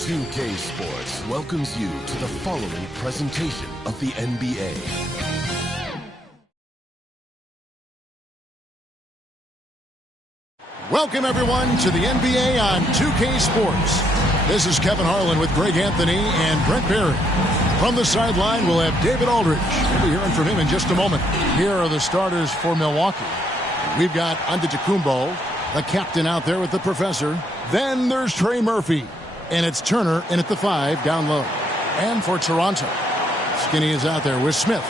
2K Sports welcomes you to the following presentation of the NBA. Welcome, everyone, to the NBA on 2K Sports. This is Kevin Harlan with Greg Anthony and Brent Barry. From the sideline, we'll have David Aldridge. We'll be hearing from him in just a moment. Here are the starters for Milwaukee. We've got Antetokounmpo, the captain, out there with the professor. Then there's Trey Murphy. And it's Turner in at the 5 down low. And for Toronto, Skinny is out there with Smith.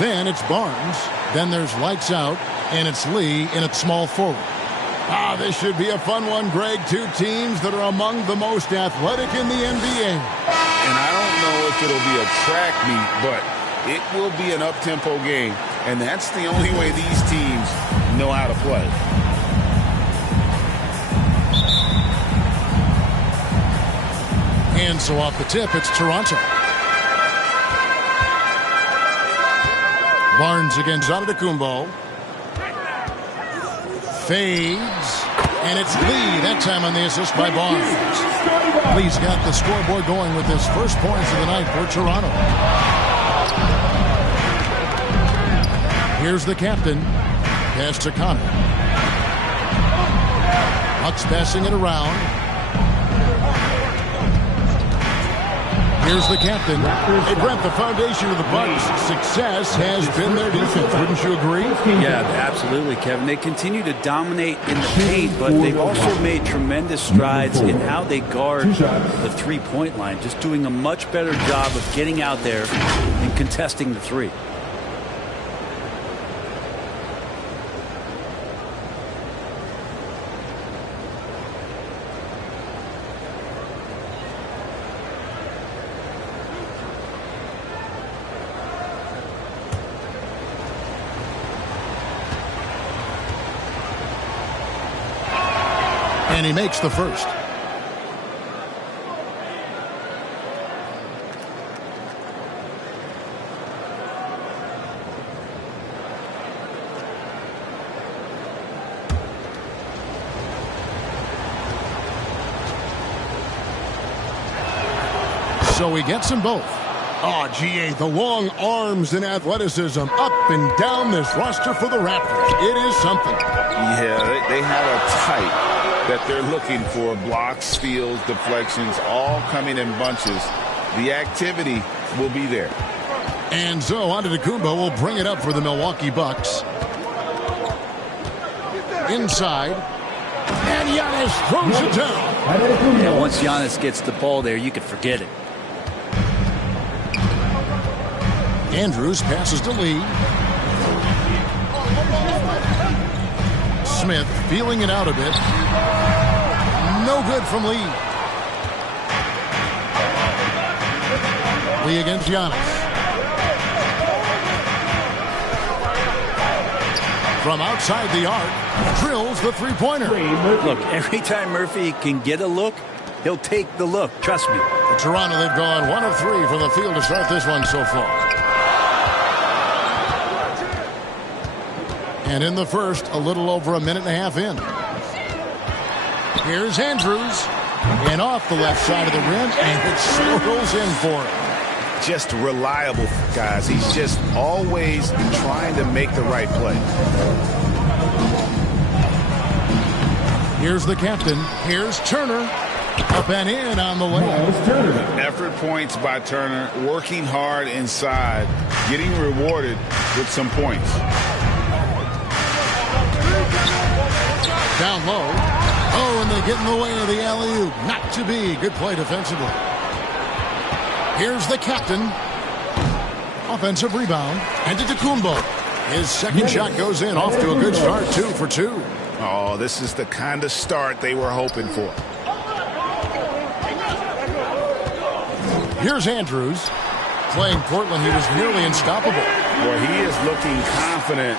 Then it's Barnes. Then there's lights out. And it's Lee in at small forward. This should be a fun one, Greg. Two teams that are among the most athletic in the NBA. And I don't know if it'll be a track meet, but it will be an up-tempo game. And that's the only way these teams know how to play. And so off the tip, it's Toronto. Barnes against Antetokounmpo. Fades. And it's Lee, that time on the assist by Barnes. Lee's got the scoreboard going with his first points of the night for Toronto. Here's the captain. Pass to Connor. Bucks passing it around. Here's the captain. Hey, Brent, the foundation of the Bucks' success has been their defense. Wouldn't you agree? Yeah, absolutely, Kevin. They continue to dominate in the paint, but they've also made tremendous strides in how they guard the three-point line, just doing a much better job of getting out there and contesting the three. And he makes the first. So he gets them both. Oh, GA, the long arms and athleticism up and down this roster for the Raptors. It is something. Yeah, they have a type that they're looking for. Blocks, steals, deflections, all coming in bunches. The activity will be there. And so Antetokounmpo will bring it up for the Milwaukee Bucks. Inside. And Giannis throws it down. Yeah, once Giannis gets the ball there, you can forget it. Andrews passes to Lee. Smith feeling it out a bit. No good from Lee. Lee against Giannis. From outside the arc, drills the three-pointer. Look, every time Murphy can get a look, he'll take the look. Trust me. Toronto, they've gone 1 of 3 from the field to start this one so far. And in the first, a little over a minute and a half in. Here's Andrews. And off the left side of the rim, and it swirls in for him. Just reliable, guys. He's just always trying to make the right play. Here's the captain. Here's Turner. Up and in on the layup. Effort points by Turner. Working hard inside. Getting rewarded with some points. Down low. Oh, and they get in the way of the alley-oop. Not to be. Good play defensively. Here's the captain. Offensive rebound. Antetokounmpo. His second shot goes in. Off to a good start. 2 for 2. Oh, this is the kind of start they were hoping for. Here's Andrews. Playing Portland, he was nearly unstoppable. Boy, he is looking confident.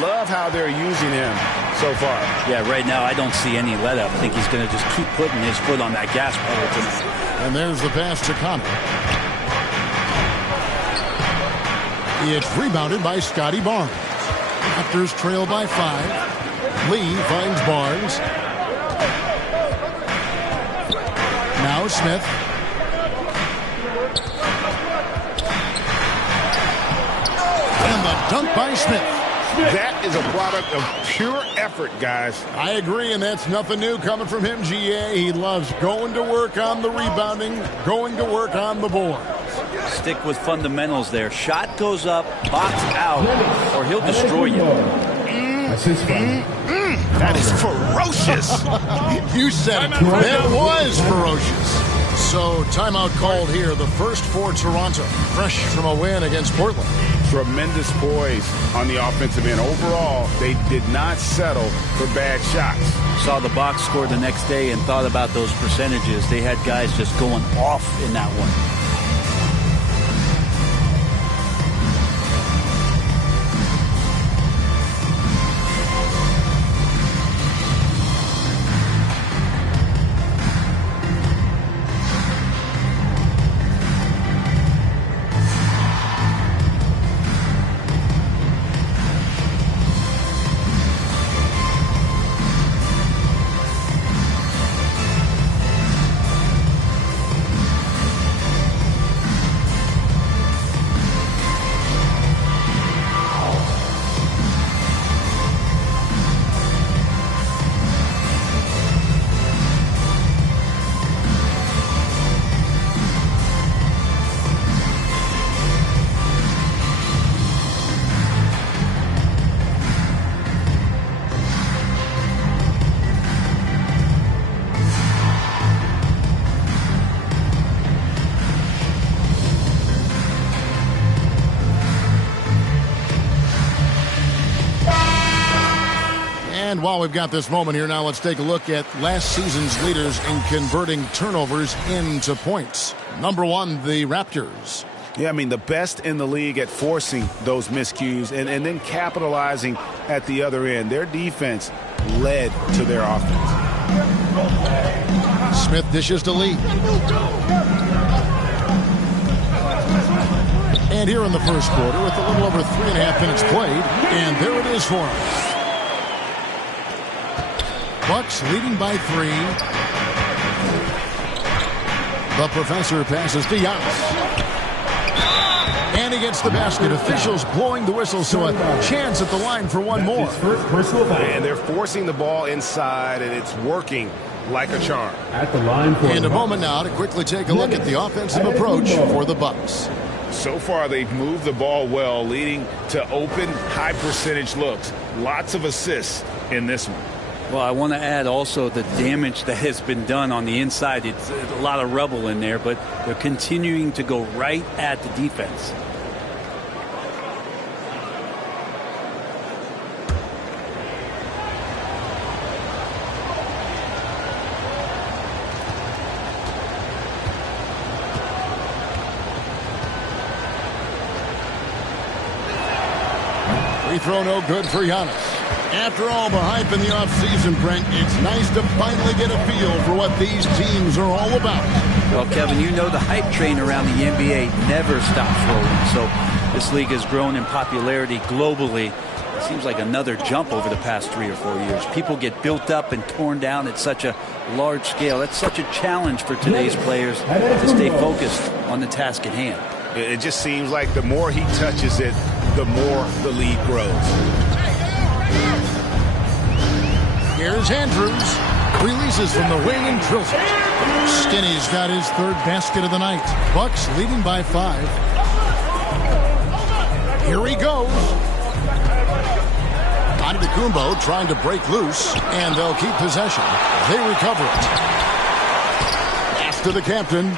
Love how they're using him so far. Yeah, right now I don't see any let-up. I think he's going to just keep putting his foot on that gas pedal tonight. And there's the pass to Connor. It's rebounded by Scotty Barnes. Raptors trail by 5. Lee finds Barnes. Now goes Smith. And the dunk by Smith. That is a product of pure effort, guys. I agree, and that's nothing new coming from him, GA. He loves going to work on the rebounding, going to work on the board. Stick with fundamentals there. Shot goes up, box out, or he'll destroy you. That is ferocious. You said it. That was ferocious. So timeout called here, the first for Toronto, fresh from a win against Portland. Tremendous poise on the offensive end. Overall, they did not settle for bad shots. Saw the box score the next day and thought about those percentages. They had guys just going off in that one. And while we've got this moment here now, let's take a look at last season's leaders in converting turnovers into points. Number one, the Raptors. Yeah, I mean, the best in the league at forcing those miscues and then capitalizing at the other end. Their defense led to their offense. Smith dishes to Lee. And here in the first quarter, with a little over 3.5 minutes played, and there it is for us. Bucks leading by 3. The professor passes to Giannis. And he gets the basket. Officials blowing the whistle, so a chance at the line for one more. And they're forcing the ball inside, and it's working like a charm. At the line for a moment now to quickly take a look at the offensive approach for the Bucks. So far, they've moved the ball well, leading to open, high-percentage looks. Lots of assists in this one. Well, I want to add also the damage that has been done on the inside. It's a lot of rubble in there, but they're continuing to go right at the defense. Free throw no good for Giannis. After all the hype in the offseason, Brent, it's nice to finally get a feel for what these teams are all about. Well, Kevin, you know the hype train around the NBA never stops rolling. So this league has grown in popularity globally. It seems like another jump over the past 3 or 4 years. People get built up and torn down at such a large scale. That's such a challenge for today's players to stay focused on the task at hand. It just seems like the more he touches it, the more the lead grows. Here's Andrews. Releases from the wing and drills it. Skinny's got his 3rd basket of the night. Bucks leading by 5. Here he goes. Antetokounmpo trying to break loose, and they'll keep possession. They recover it. Pass to the captain.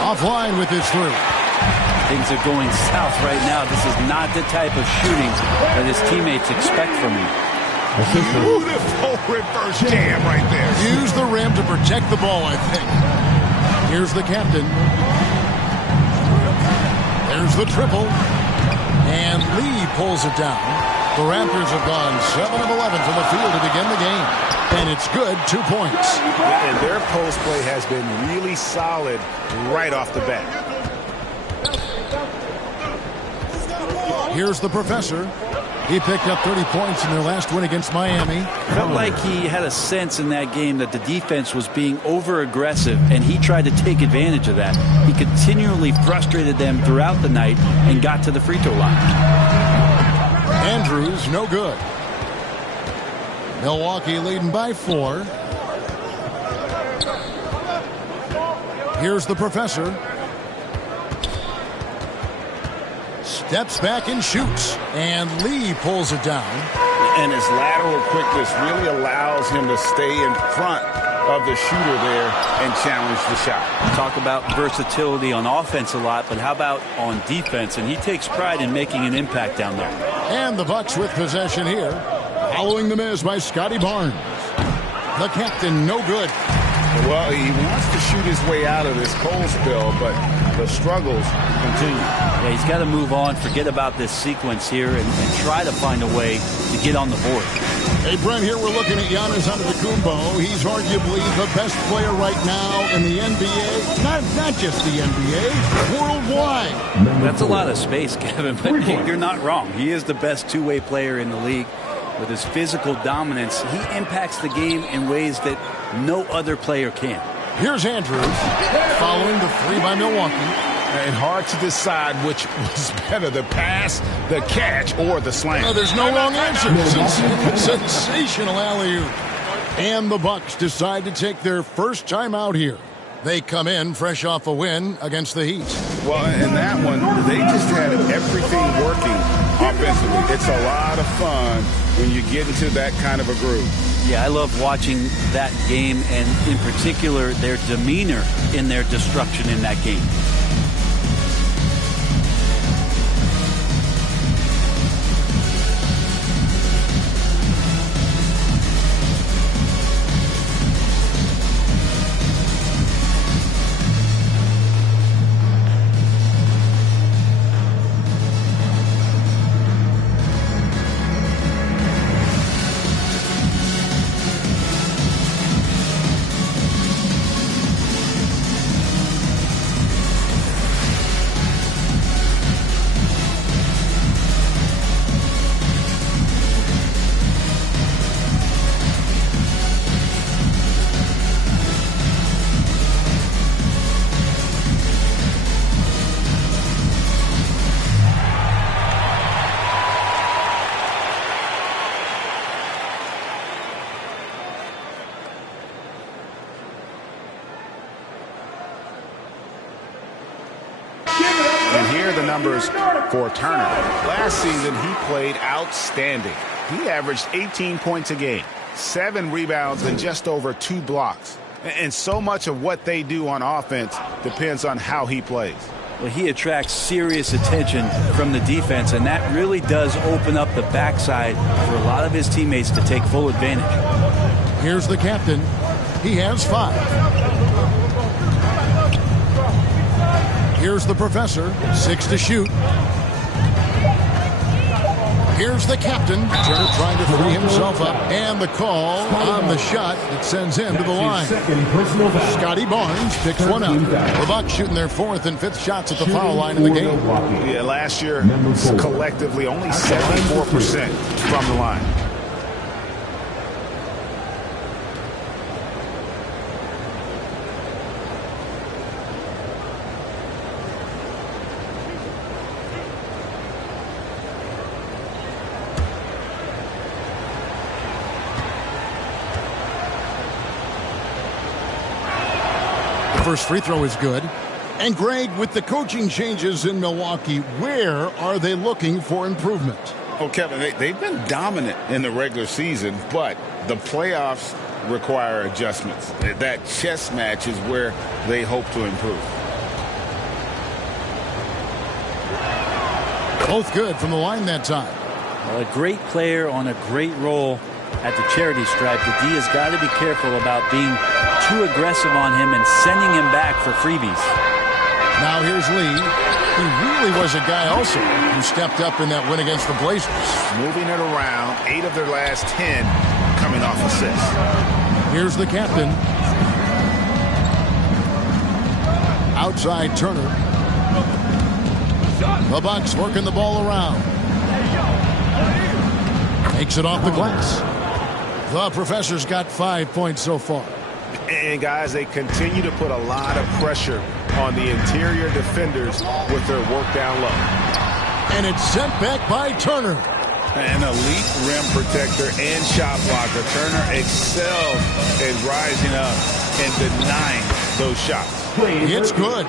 Offline with his 3. Things are going south right now. This is not the type of shooting that his teammates expect from him. Beautiful reverse jam right there. Use the rim to protect the ball, I think. Here's the captain. There's the triple. And Lee pulls it down. The Raptors have gone 7 of 11 from the field to begin the game. And it's good, 2 points. And their post play has been really solid right off the bat. Here's the professor. He picked up 30 points in their last win against Miami. Felt like he had a sense in that game that the defense was being over-aggressive, and he tried to take advantage of that. He continually frustrated them throughout the night and got to the free throw line. Andrews, no good. Milwaukee leading by 4. Here's the professor. Steps back and shoots. And Lee pulls it down. And his lateral quickness really allows him to stay in front of the shooter there and challenge the shot. Talk about versatility on offense a lot, but how about on defense? And he takes pride in making an impact down there. And the Bucks with possession here. Following the miss by Scotty Barnes. The captain, no good. Well, he wants to shoot his way out of this cold spell, but the struggles continue. Yeah, he's got to move on, forget about this sequence here, and try to find a way to get on the board. Hey, Brent, here we're looking at Giannis Antetokounmpo. He's arguably the best player right now in the NBA. Not just the NBA, worldwide. That's a lot of space, Kevin, but you're not wrong. He is the best two-way player in the league. With his physical dominance, he impacts the game in ways that no other player can. Here's Andrews, following the 3 by Milwaukee. And hard to decide which was better, the pass, the catch, or the slam. No, there's no wrong answer. Sensational alley-oop. And the Bucks decide to take their first time out here. They come in fresh off a win against the Heat. Well, in that one, they just had everything working offensively. It's a lot of fun when you get into that kind of a groove. Yeah, I love watching that game, and in particular, their demeanor in their destruction in that game. For Turner. Last season, he played outstanding. He averaged 18 points a game, 7 rebounds, and just over 2 blocks. And so much of what they do on offense depends on how he plays. Well, he attracts serious attention from the defense, and that really does open up the backside for a lot of his teammates to take full advantage. Here's the captain. He has 5. Here's the professor, 6 to shoot. Here's the captain, Turner trying to free himself up, and the call on the shot that sends him to the line. Scotty Barnes picks one up. The Bucks shooting their 4th and 5th shots at the foul line in the game. Yeah, last year, collectively, only 74% from the line. First free throw is good. And Greg, with the coaching changes in Milwaukee, where are they looking for improvement? Oh, Kevin, they've been dominant in the regular season, but the playoffs require adjustments. That chess match is where they hope to improve. Both good from the line that time. Well, a great player on a great role at the charity stripe. The D has got to be careful about being too aggressive on him and sending him back for freebies. Now here's Lee. He really was a guy also who stepped up in that win against the Blazers. Moving it around, 8 of their last 10 coming off assists. Here's the captain. Outside Turner. The Bucks working the ball around. Takes it off the glass. The Professor's got 5 points so far. And, guys, they continue to put a lot of pressure on the interior defenders with their work down low. And it's sent back by Turner. An elite rim protector and shot blocker. Turner excels in rising up and denying those shots. It's good.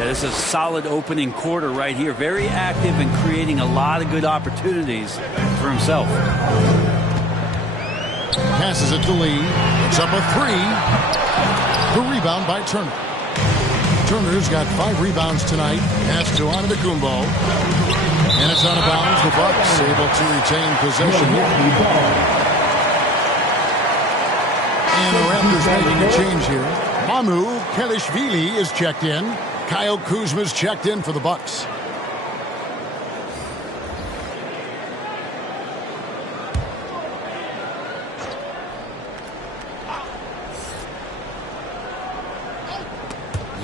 This is a solid opening quarter right here. Very active and creating a lot of good opportunities for himself. Passes it to Lee. It's up a 3. The rebound by Turner. Turner's got 5 rebounds tonight. Pass to Antetokounmpo. And it's out of bounds. The Bucks able to retain possession. And the Raptors making a change here. Mamu Kelishvili is checked in. Kyle Kuzma's checked in for the Bucks.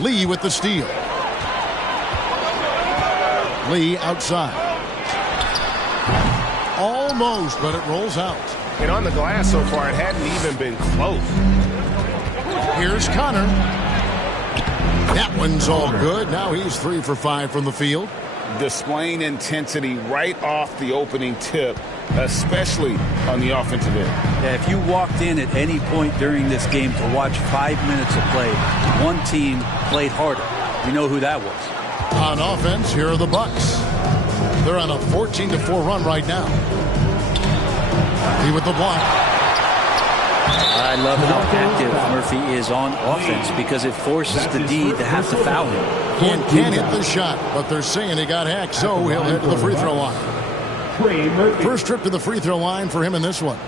Lee with the steal. Lee outside. Almost, but it rolls out. And on the glass so far, it hadn't even been close. Here's Connor. That one's all good. Now he's 3 for 5 from the field. Displaying intensity right off the opening tip, especially on the offensive end. Yeah, if you walked in at any point during this game to watch 5 minutes of play, one team played harder. You know who that was. On offense, here are the Bucks. They're on a 14-4 run right now. He with the block. I love how active Murphy is on offense because it forces the D to have to foul him. Can't hit the shot, but they're saying he got hacked, so he'll head to the free throw line. First trip to the free throw line for him in this one.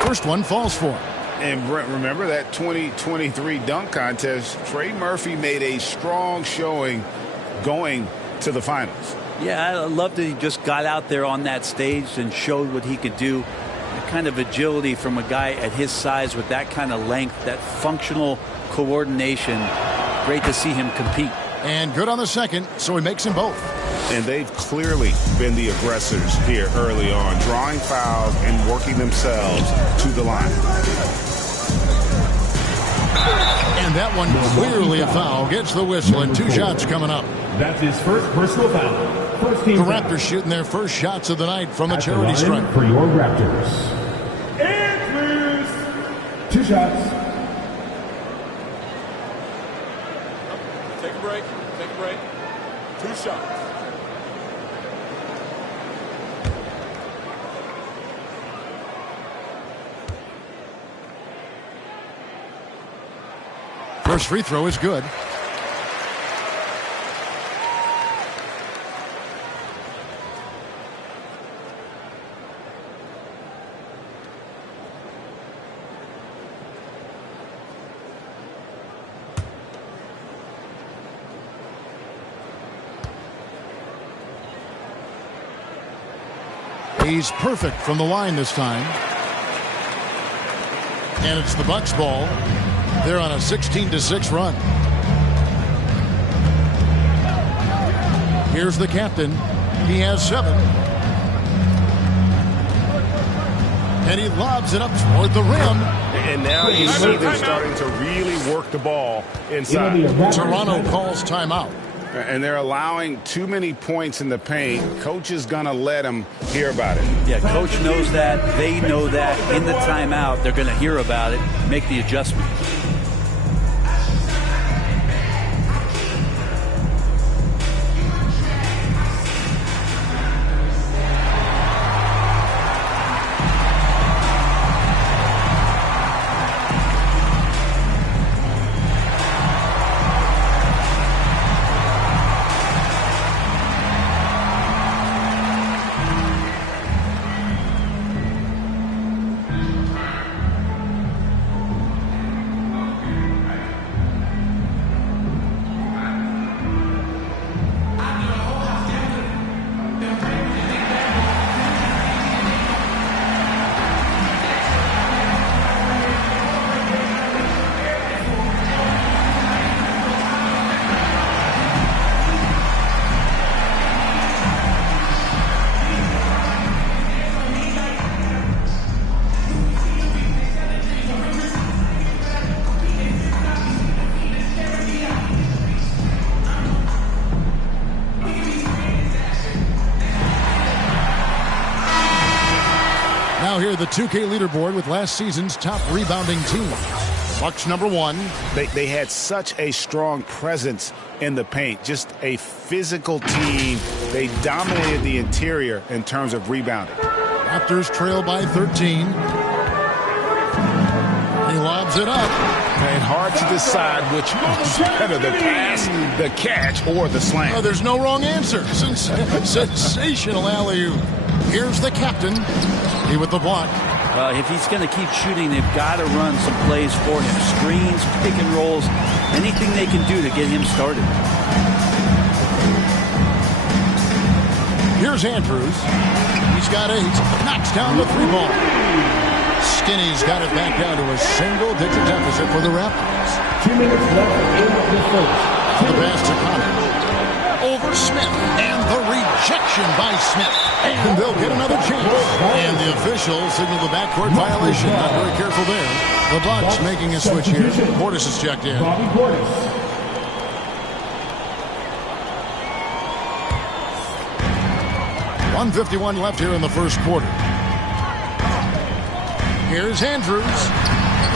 First one falls for him. And Brent, remember that 2023 dunk contest? Trey Murphy made a strong showing going to the finals. Yeah, I love that he just got out there on that stage and showed what he could do. That kind of agility from a guy at his size with that kind of length, that functional coordination. Great to see him compete. And good on the second, so he makes them both. And they've clearly been the aggressors here early on, drawing fouls and working themselves to the line. And that one clearly a foul. Gets the whistle, and 2 shots coming up. That's his first personal foul. First team the Raptors shooting their first shots of the night from the charity stripe. For your Raptors. Andrews. 2 shots. Take a break. Take a break. 2 shots. First free throw is good. He's perfect from the line this time. And it's the Bucks ball. They're on a 16-6 run. Here's the captain. He has 7. And he lobs it up toward the rim. And now you see they're starting to really work the ball inside. Toronto calls timeout. And they're allowing too many points in the paint. Coach is going to let them hear about it. Yeah, coach knows that. They know that. In the timeout, they're going to hear about it, make the adjustment. 2K leaderboard with last season's top rebounding teams. Bucks #1. They had such a strong presence in the paint. Just a physical team. They dominated the interior in terms of rebounding. Raptors trail by 13. He lobs it up. And hard to decide which one's better, the pass, the catch, or the slam. Oh, there's no wrong answer. Sensational alley-oop. Here's the captain. He with the block. If he's going to keep shooting, they've got to run some plays for him. Screens, pick and rolls, anything they can do to get him started. Here's Andrews. He's got 8. Knocks down the 3 ball. Skinny's got it back down to a single-digit deficit for the Raptors. 2 minutes left in the first. The pass to Connor. Over Smith. And the rejection by Smith. And they'll get another chance. And the officials signal the backcourt violation. Not very careful there. The Bucks making a switch here. Portis is checked in. Bobby Portis. .151 left here in the first quarter. Here's Andrews.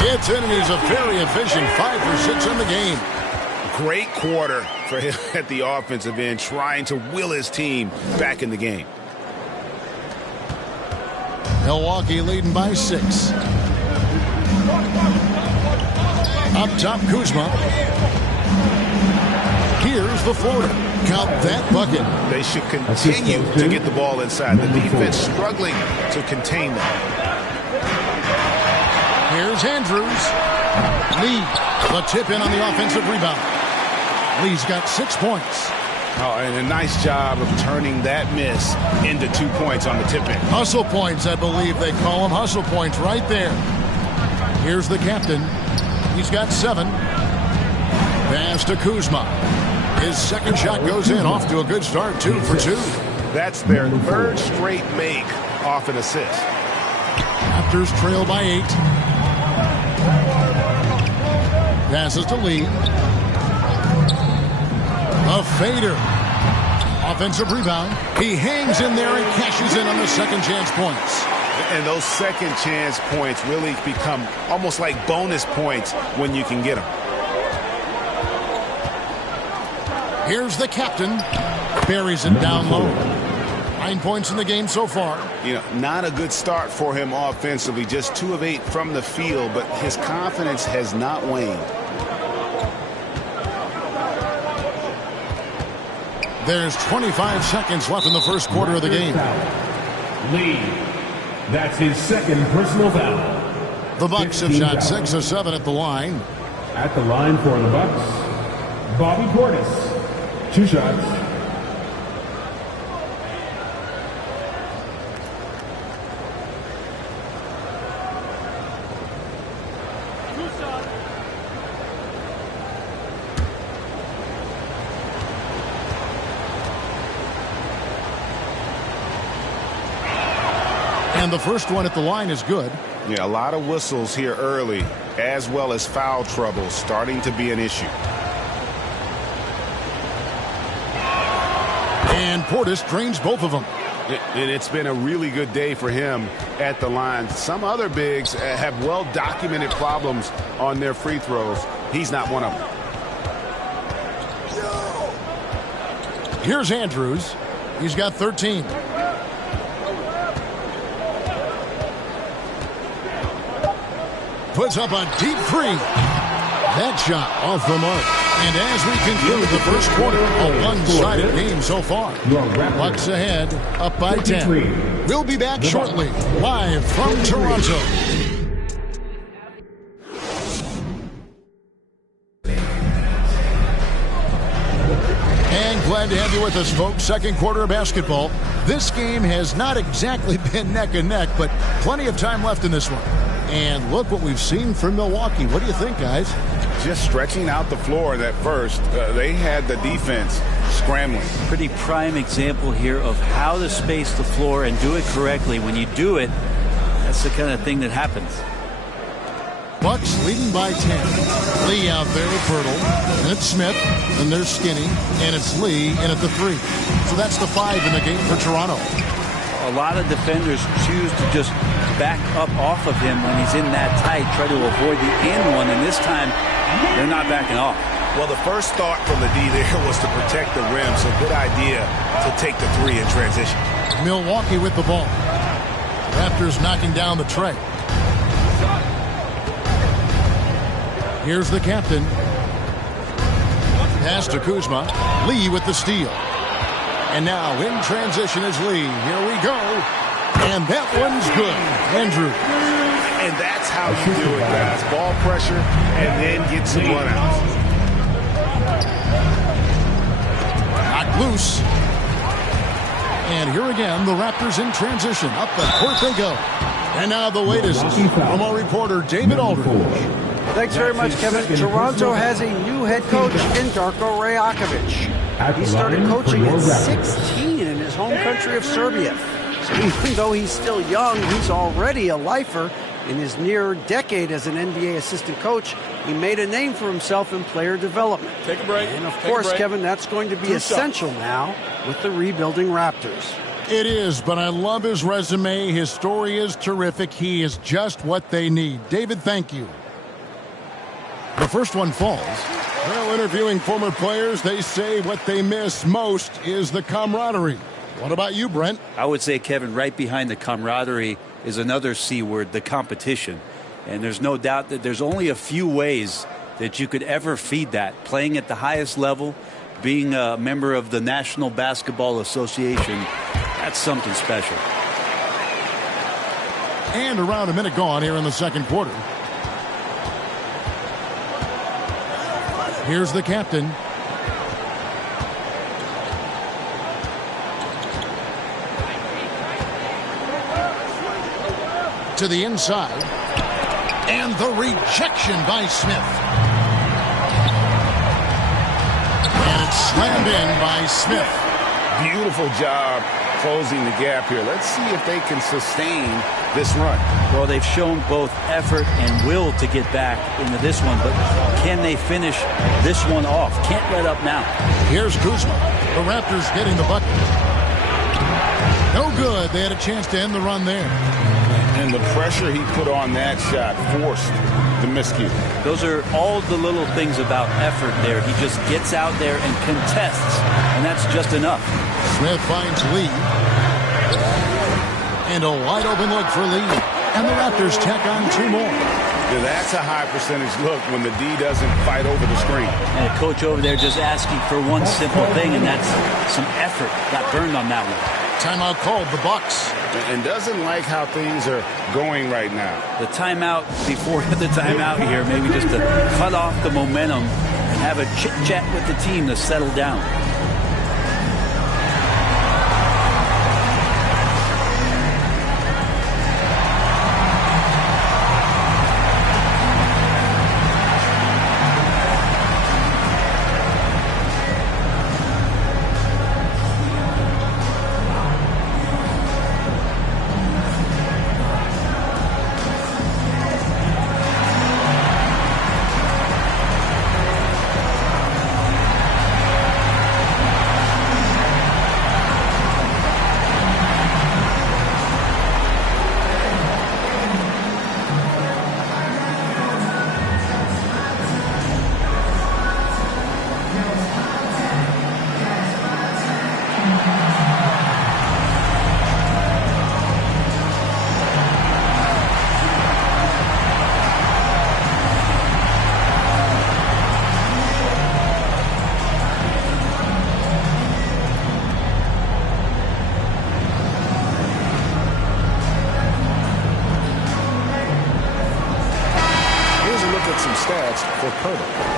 It's in, and he's a very efficient 5 for 6 in the game. Great quarter for him at the offensive end, trying to will his team back in the game. Milwaukee leading by 6. Up top, Kuzma. Here's the floater. Count that bucket. They should continue to get the ball inside. The defense struggling to contain them. Here's Andrews. Lee, the tip in on the offensive rebound. Lee's got 6 points. Oh, and a nice job of turning that miss into 2 points on the tip in. Hustle points, I believe they call them. Hustle points right there. Here's the captain. He's got 7. Pass to Kuzma. His second shot goes in. Off to a good start. 2 for 2. That's their 3rd straight make off an assist. Raptors trail by 8. Passes to Lee. A fader. Offensive rebound. He hangs in there and cashes in on the second chance points. And those second chance points really become almost like bonus points when you can get them. Here's the captain. Buries it down low. 9 points in the game so far. You know, not a good start for him offensively. Just 2 of 8 from the field, but his confidence has not waned. There's 25 seconds left in the first quarter of the game. Lee. That's his 2nd personal foul. The Bucks have shot 6 of 7 at the line. At the line for the Bucks, Bobby Portis. 2 shots. And the first one at the line is good. Yeah, a lot of whistles here early, as well as foul trouble starting to be an issue. And Portis drains both of them. And it's been a really good day for him at the line. Some other bigs have well-documented problems on their free throws. He's not one of them. Here's Andrews. He's got 13. Puts up a deep 3. That shot off the mark. And as we conclude the first quarter, a one-sided game so far. Bucks ahead, up by 10. We'll be back shortly, live from Toronto. And glad to have you with us, folks. Second quarter of basketball. This game has not exactly been neck and neck, but plenty of time left in this one. And look what we've seen from Milwaukee. What do you think, guys? Just stretching out the floor that first. They had the defense scrambling. Pretty prime example here of how to space the floor and do it correctly. When you do it, that's the kind of thing that happens. Bucks leading by 10. Lee out there with Pirtle. And it's Smith. And there's Skinny. And it's Lee in at the 3. So that's the 5 in the game for Toronto. A lot of defenders choose to just back up off of him when he's in that tight, try to avoid the and one, and this time they're not backing off. Well, the first thought from the D there was to protect the rim, so good idea to take the three in transition. Milwaukee with the ball. Raptors knocking down the tray. Here's the captain. Pass to Kuzma. Lee with the steal. And now in transition is Lee. Here we go. And that one's good. Andrew. And that's how you do it, guys. Ball pressure and then get some runouts. Knocked loose. And here again, the Raptors in transition. Up the court they go. And now the latest from our reporter, David Aldridge. Thanks very much, Kevin. Toronto has a new head coach in Darko Rajakovic. He started coaching at 16 in his home country of Serbia. So even though he's still young, he's already a lifer. In his near decade as an NBA assistant coach, he made a name for himself in player development. Take a break. And of course, Kevin, that's going to be essential now with the rebuilding Raptors. It is, but I love his resume. His story is terrific. He is just what they need. David, thank you. The first one falls. Well, interviewing former players, they say what they miss most is the camaraderie. What about you, Brent? I would say, Kevin, right behind the camaraderie is another C word, the competition. And there's no doubt that there's only a few ways that you could ever feed that. Playing at the highest level, being a member of the National Basketball Association, that's something special. And around a minute gone here in the second quarter. Here's the captain. To the inside. And the rejection by Smith. And it's slammed in by Smith. Beautiful job closing the gap here. Let's see if they can sustain this run. Well, they've shown both effort and will to get back into this one, but can they finish this one off? Can't let up now. Here's Kuzma. The Raptors getting the bucket. No good. They had a chance to end the run there. And the pressure he put on that shot forced the miscue. Those are all the little things about effort there. He just gets out there and contests, and that's just enough. Smith finds Lee. And a wide open look for Lee. And the Raptors tack on two more. Yeah, that's a high percentage look when the D doesn't fight over the screen. And a coach over there just asking for one simple thing, and that's some effort. Got burned on that one. Timeout called, the Bucks. And doesn't like how things are going right now. The timeout before the timeout here, maybe just to cut off the momentum and have a chit-chat with the team to settle down.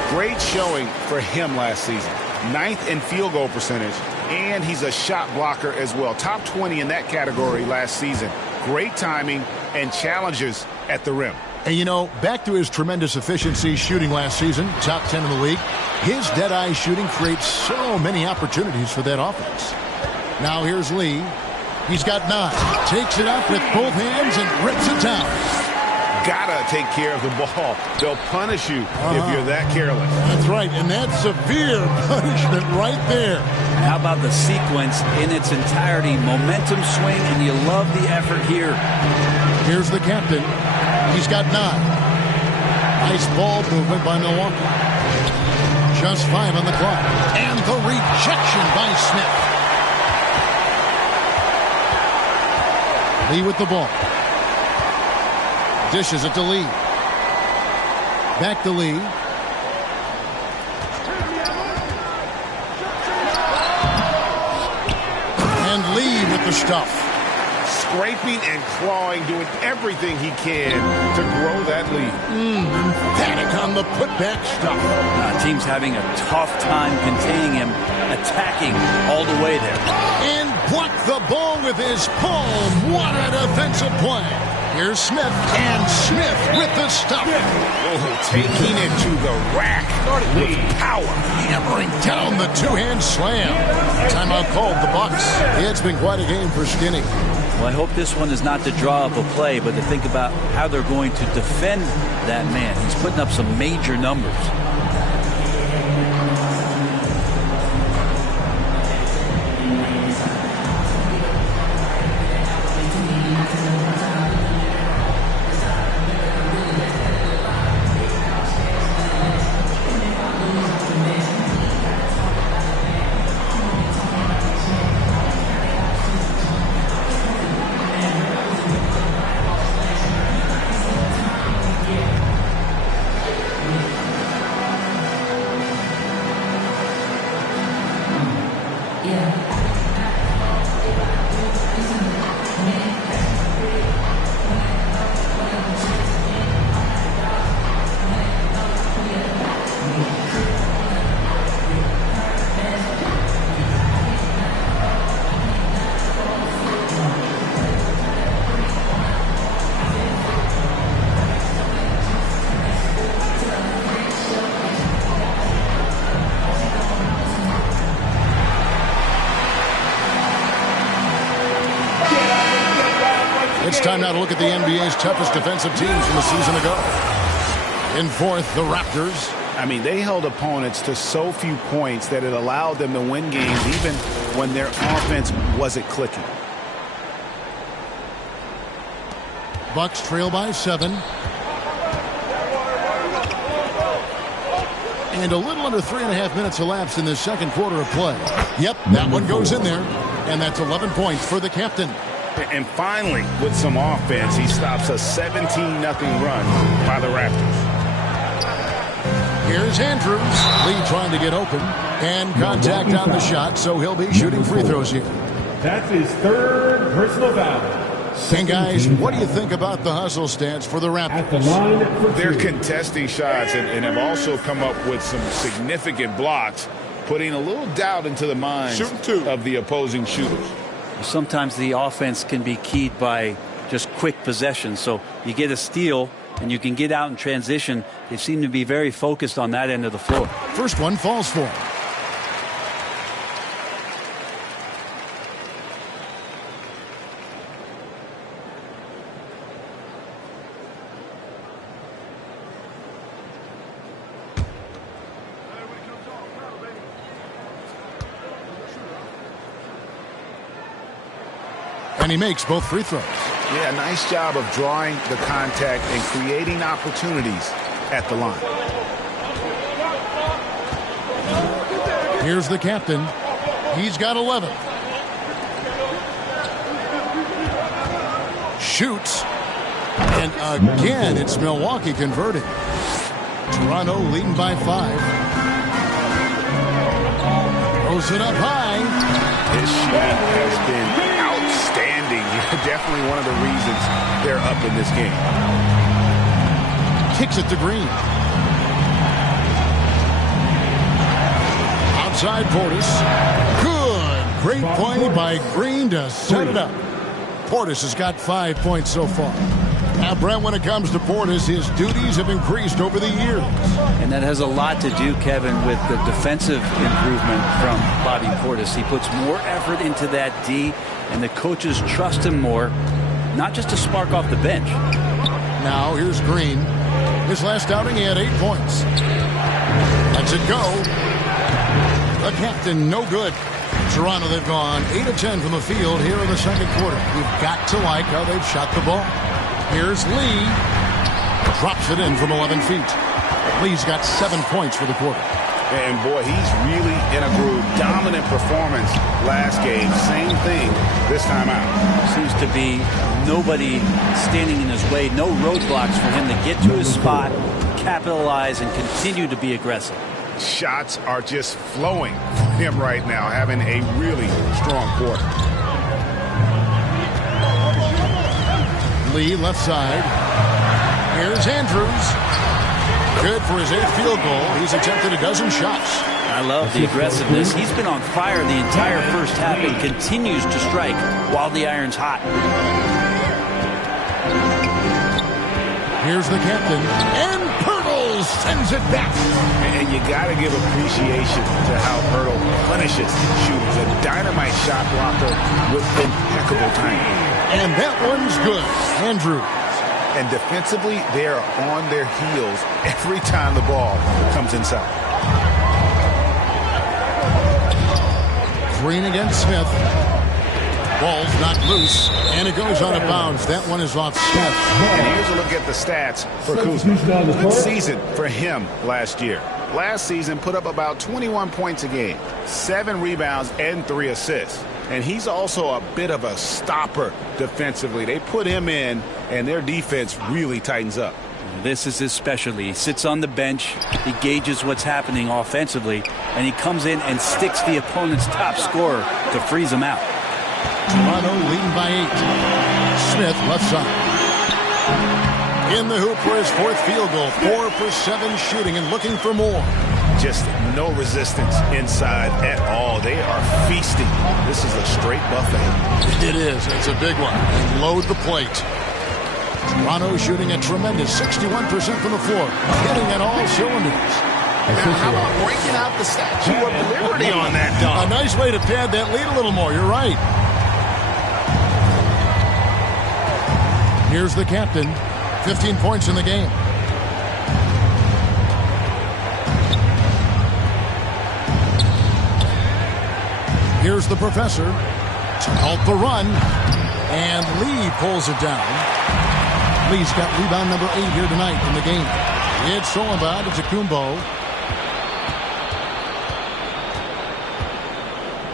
Great showing for him last season. 9th in field goal percentage, and he's a shot blocker as well. Top 20 in that category last season. Great timing and challenges at the rim. And, you know, back to his tremendous efficiency shooting last season, top 10 in the league, his dead-eye shooting creates so many opportunities for that offense. Now here's Lee. He's got 9. Takes it up with both hands and rips it down. gotta take care of the ball. They'll punish you if you're that careless. That's right, and that's severe punishment right there. How about the sequence in its entirety? Momentum swing, and you love the effort here. Here's the captain. He's got 9. Nice ball movement by Milwaukee. Just 5 on the clock. And the rejection by Smith. Lee with the ball. Dishes it to Lee. Back to Lee. And Lee with the stuff. Scraping and clawing, doing everything he can to grow that lead. Panic on the putback stuff. Team's having a tough time containing him, attacking all the way there. And blocked the ball with his palm. What a defensive play. Here's Smith, and Smith with the stuff. Oh, taking it to the rack with power. Hammering down the two-hand slam. Timeout called the Bucks. It's been quite a game for Skinny. Well, I hope this one is not to draw up a play, but to think about how they're going to defend that man. He's putting up some major numbers. It's time now to look at the NBA's toughest defensive teams from the season ago. In fourth, the Raptors. I mean, they held opponents to so few points that it allowed them to win games even when their offense wasn't clicking. Bucks trail by 7. And a little under 3.5 minutes elapsed in the second quarter of play. Yep, that one goes in there. And that's 11 points for the captain. And finally, with some offense, he stops a 17-0 run by the Raptors. Here's Andrews. Lee trying to get open. And contact on the shot, so he'll be shooting free throws here. That's his third personal foul. And guys, what do you think about the hustle stats for the Raptors? At the line for They're two. contesting shots and have also come up with some significant blocks, putting a little doubt into the minds of the opposing shooters. Sometimes the offense can be keyed by just quick possession. So you get a steal and you can get out in transition. They seem to be very focused on that end of the floor. First one falls for him. And he makes both free throws. Yeah, nice job of drawing the contact and creating opportunities at the line. Here's the captain. He's got 11. Shoots. And again, it's Milwaukee converting. Toronto leading by 5. Throws it up high. His shooting has been outstanding. Definitely one of the reasons they're up in this game. Kicks it to Green. Outside Portis. Good. Great play by Green to set it up. Portis has got 5 points so far. Now, Brent, when it comes to Portis, his duties have increased over the years. And that has a lot to do, Kevin, with the defensive improvement from Bobby Portis. He puts more effort into that D, and the coaches trust him more, not just to spark off the bench. now. Here's Green. His last outing, he had 8 points. Lets it go. The captain, no good. Toronto, they've gone 8 of 10 from the field here in the second quarter. We've got to like how they've shot the ball. Here's Lee. Drops it in from 11 feet. Lee's got 7 points for the quarter. And boy, he's really in a groove. Dominant performance last game. Same thing this time out. Seems to be nobody standing in his way. No roadblocks for him to get to his spot, capitalize, and continue to be aggressive. Shots are just flowing for him right now, having a really strong quarter. Lee, left side. Here's Andrews. Good for his 8th field goal. He's attempted a dozen shots. I love the aggressiveness. He's been on fire the entire first half and continues to strike while the iron's hot. Here's the captain. And Pirtle sends it back. And you got to give appreciation to how Pirtle punishes shooters. A dynamite shot blocker with impeccable timing. And that one's good. Andrew. And defensively, they are on their heels every time the ball comes inside. Green against Smith. Ball's knocked loose, and it goes out of bounds. That one is off Smith. And here's a look at the stats for Kuzma. Good season for him last year. Last season put up about 21 points a game, 7 rebounds, and 3 assists. And he's also a bit of a stopper defensively. They put him in, and their defense really tightens up. This is his specialty. He sits on the bench, he gauges what's happening offensively, and he comes in and sticks the opponent's top scorer to freeze him out. Toronto leading by 8. Smith, left side. In the hoop for his 4th field goal. 4 for 7 shooting and looking for more. Just no resistance inside at all. They are feasting. This is a straight buffet. It is. It's a big one. And load the plate. Toronto shooting a tremendous 61% from the floor. Hitting at all cylinders. Now, how about breaking out the Statue of Liberty on that dunk? A nice way to pad that lead a little more. You're right. Here's the captain. 15 points in the game. Here's the professor to help the run. And Lee pulls it down. Lee's got rebound number 8 here tonight in the game. It's Solomon to Kumbo.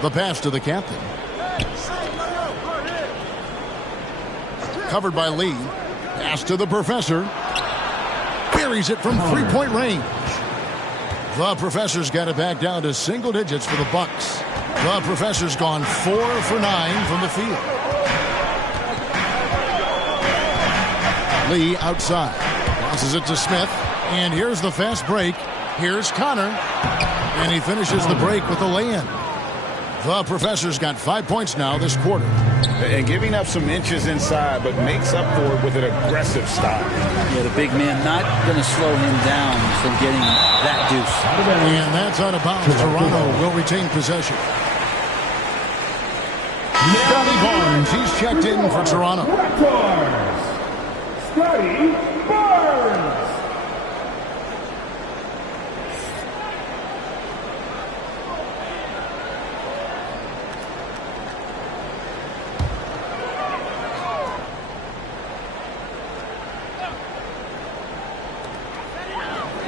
The pass to the captain. Covered by Lee. Pass to the professor. Buries it from 3-point range. The professor's got it back down to single digits for the Bucks. The professor's gone 4 for 9 from the field. Lee outside. Passes it to Smith. And here's the fast break. Here's Connor. And he finishes the break with a lay-in. The professor's got 5 points now this quarter. And giving up some inches inside, but makes up for it with an aggressive stop. Yeah, the big man not going to slow him down from getting that deuce. And that's out of bounds. Toronto will retain possession. Scotty Barnes, he's checked in for Toronto. Scotty Barnes.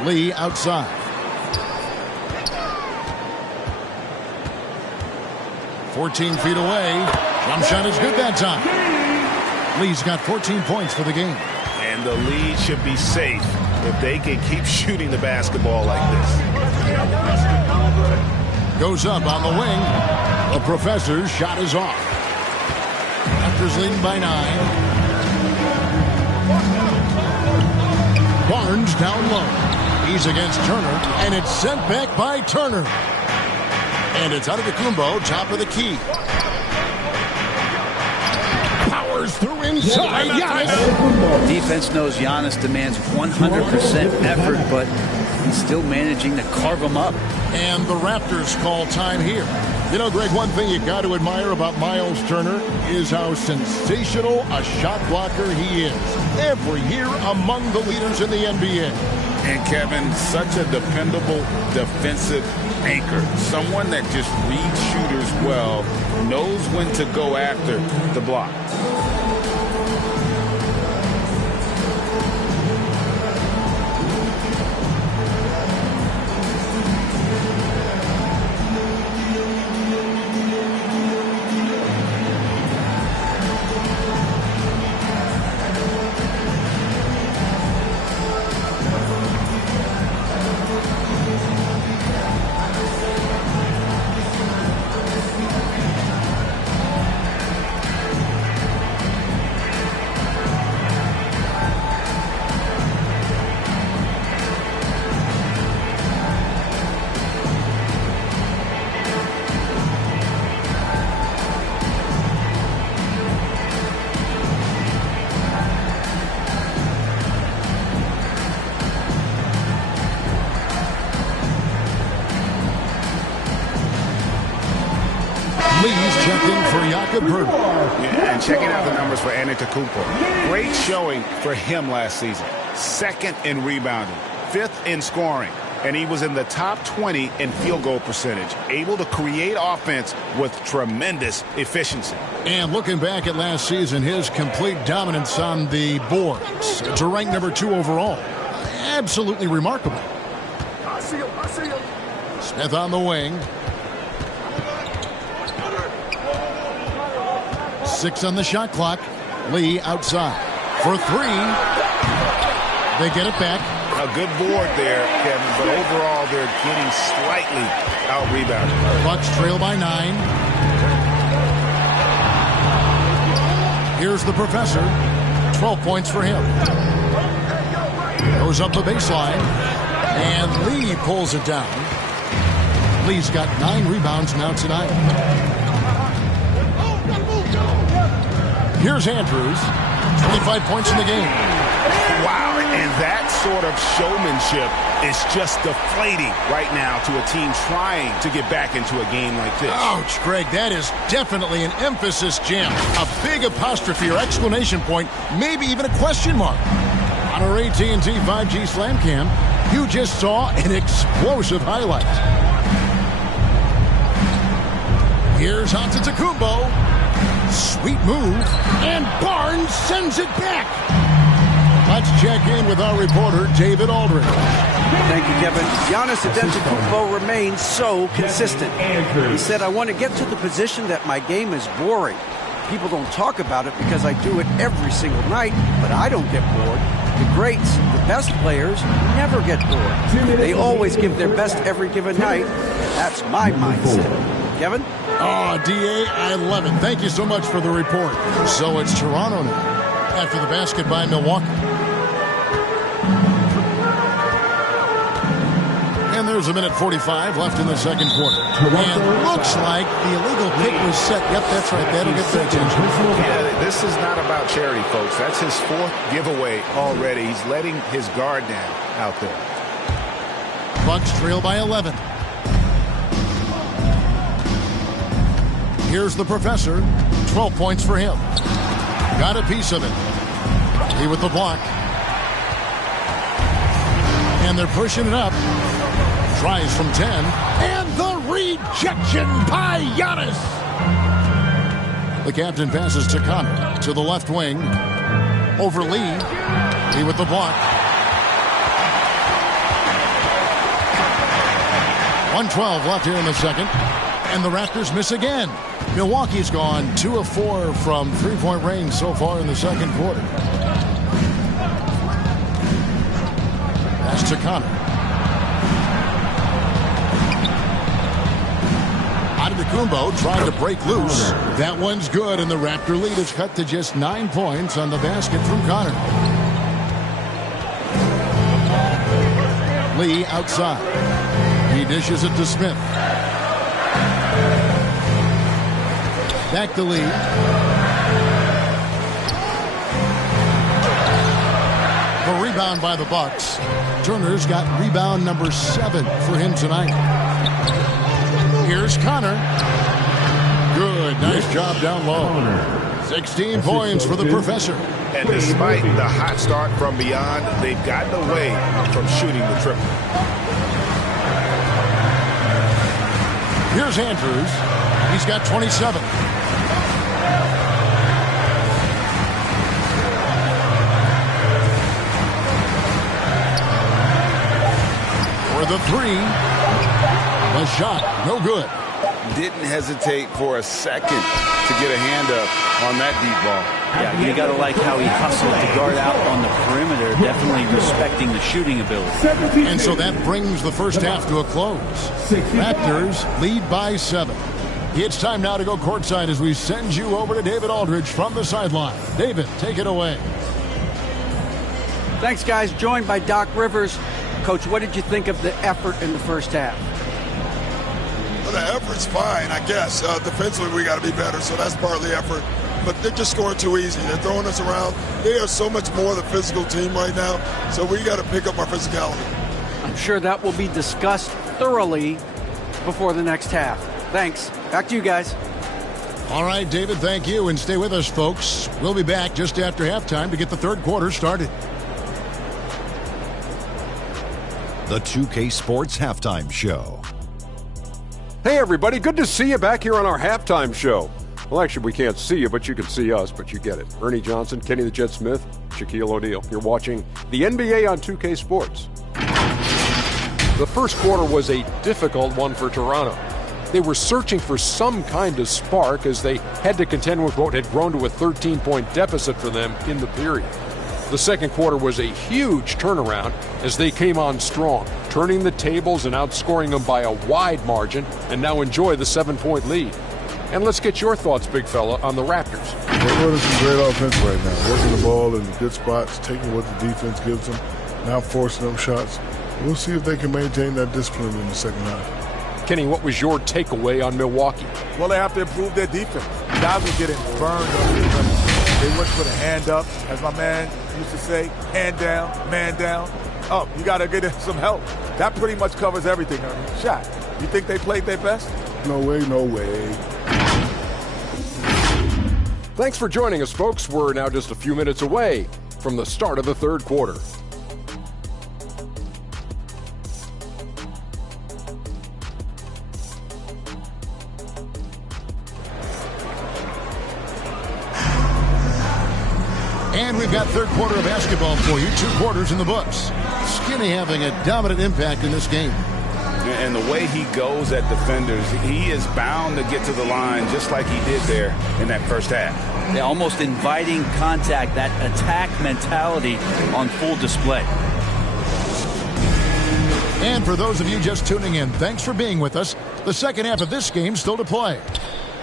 Lee outside. "14 feet away. Jump shot is good that time. Lee's got 14 points for the game. And the lead should be safe if they can keep shooting the basketball like this. Goes up on the wing. The professor's shot is off. Raptors leading by 9. Barnes down low. He's against Turner, and it's sent back by Turner. And it's Antetokounmpo, top of the key. Powers through inside. Giannis. Defense knows Giannis demands 100% effort, but he's still managing to carve him up. And the Raptors call time here. You know, Greg, one thing you got to admire about Miles Turner is how sensational a shot blocker he is. Every year among the leaders in the NBA. And Kevin, such a dependable defensive anchor. Someone that just reads shooters well, knows when to go after the block. Lee's checking for Jakob Poeltl. Yeah, and checking out the numbers for Antetokounmpo. Great showing for him last season. 2nd in rebounding, 5th in scoring, and he was in the top 20 in field goal percentage. Able to create offense with tremendous efficiency. And looking back at last season, his complete dominance on the boards to rank number 2 overall. Absolutely remarkable. Smith on the wing. 6 on the shot clock. Lee outside for 3. They get it back. A good board there, Kevin, but overall they're getting slightly out-rebounded. Bucks trail by 9. Here's the professor. 12 points for him. Goes up the baseline. And Lee pulls it down. Lee's got 9 rebounds now tonight. Here's Andrews. 25 points in the game. Wow, and that sort of showmanship is just deflating right now to a team trying to get back into a game like this. Ouch, Greg, that is definitely an emphasis jam. A big apostrophe or exclamation point, maybe even a question mark. On our AT&T 5G Slam Cam, you just saw an explosive highlight. Here's Antetokounmpo. Sweet move, and Barnes sends it back. Let's check in with our reporter, David Aldridge. Thank you, Kevin. Giannis Antetokounmpo remains so consistent. He said, I want to get to the position that my game is boring. People don't talk about it because I do it every single night, but I don't get bored. The greats, the best players, never get bored. They always give their best every given night. That's my mindset. Kevin? Oh, D.A., I love it. Thank you so much for the report. So it's Toronto now after the basket by Milwaukee. And there's a minute 45 left in the second quarter. And looks like the illegal pick was set. Yep, that's right. That'll get their attention. Yeah, this is not about charity, folks. That's his 4th giveaway already. He's letting his guard down out there. Bucks trail by 11. Here's the professor. 12 points for him. Got a piece of it. He with the block. And they're pushing it up. Tries from 10. And the rejection by Giannis. The captain passes to Connor. To the left wing. Over Lee. Lee with the block. 1:12 left here in the second. And the Raptors miss again. Milwaukee's gone 2 of 4 from three-point range so far in the second quarter. That's to Connor. Antetokounmpo trying to break loose. That one's good, and the Raptor lead is cut to just 9 points on the basket from Connor. Lee outside. He dishes it to Smith. Back to Lee. The rebound by the Bucks. Turner's got rebound number 7 for him tonight. Here's Connor. Good. Nice job down low. 16 points for the professor. And despite the hot start from beyond, they've gotten away from shooting the triple. Here's Andrews. He's got 27. For the three. The shot, no good. Didn't hesitate for a second to get a hand up on that deep ball. Yeah, you got to like how he hustled to guard out on the perimeter, definitely respecting the shooting ability. And so that brings the first half to a close. Raptors lead by 7. It's time now to go courtside as we send you over to David Aldridge from the sideline. David, take it away. Thanks, guys. Joined by Doc Rivers. Coach, what did you think of the effort in the first half? Well, the effort's fine, I guess. Defensively, we got to be better, so that's part of the effort. But they're just scoring too easy. They're throwing us around. They are so much more the physical team right now, so we got to pick up our physicality. I'm sure that will be discussed thoroughly before the next half. Thanks. Back to you guys. All right, David, thank you. And stay with us, folks. We'll be back just after halftime to get the third quarter started. The 2K Sports Halftime Show. Hey, everybody. Good to see you back here on our halftime show. Well, actually, we can't see you, but you can see us, but you get it. Ernie Johnson, Kenny the Jet Smith, Shaquille O'Neal. You're watching the NBA on 2K Sports. The first quarter was a difficult one for Toronto. They were searching for some kind of spark as they had to contend with what had grown to a 13-point deficit for them in the period. The second quarter was a huge turnaround as they came on strong, turning the tables and outscoring them by a wide margin, and now enjoy the 7-point lead. And let's get your thoughts, big fella, on the Raptors. They're running some great offense right now, working the ball in good spots, taking what the defense gives them, now forcing them shots. We'll see if they can maintain that discipline in the second half. Kenny, what was your takeaway on Milwaukee? Well, they have to improve their defense. Guys were getting burned on the rim. They wouldn't put a hand up, as my man used to say, hand down, man down. Up, you got to get some help. That pretty much covers everything, Ernie. Shaq, you think they played their best? No way, no way. Thanks for joining us, folks. We're now just a few minutes away from the start of the third quarter. And we've got third quarter of basketball for you. 2 quarters in the books. Skinny having a dominant impact in this game. And the way he goes at defenders, he is bound to get to the line just like he did there in that first half. Yeah, almost inviting contact, that attack mentality on full display. And for those of you just tuning in, thanks for being with us. The second half of this game still to play.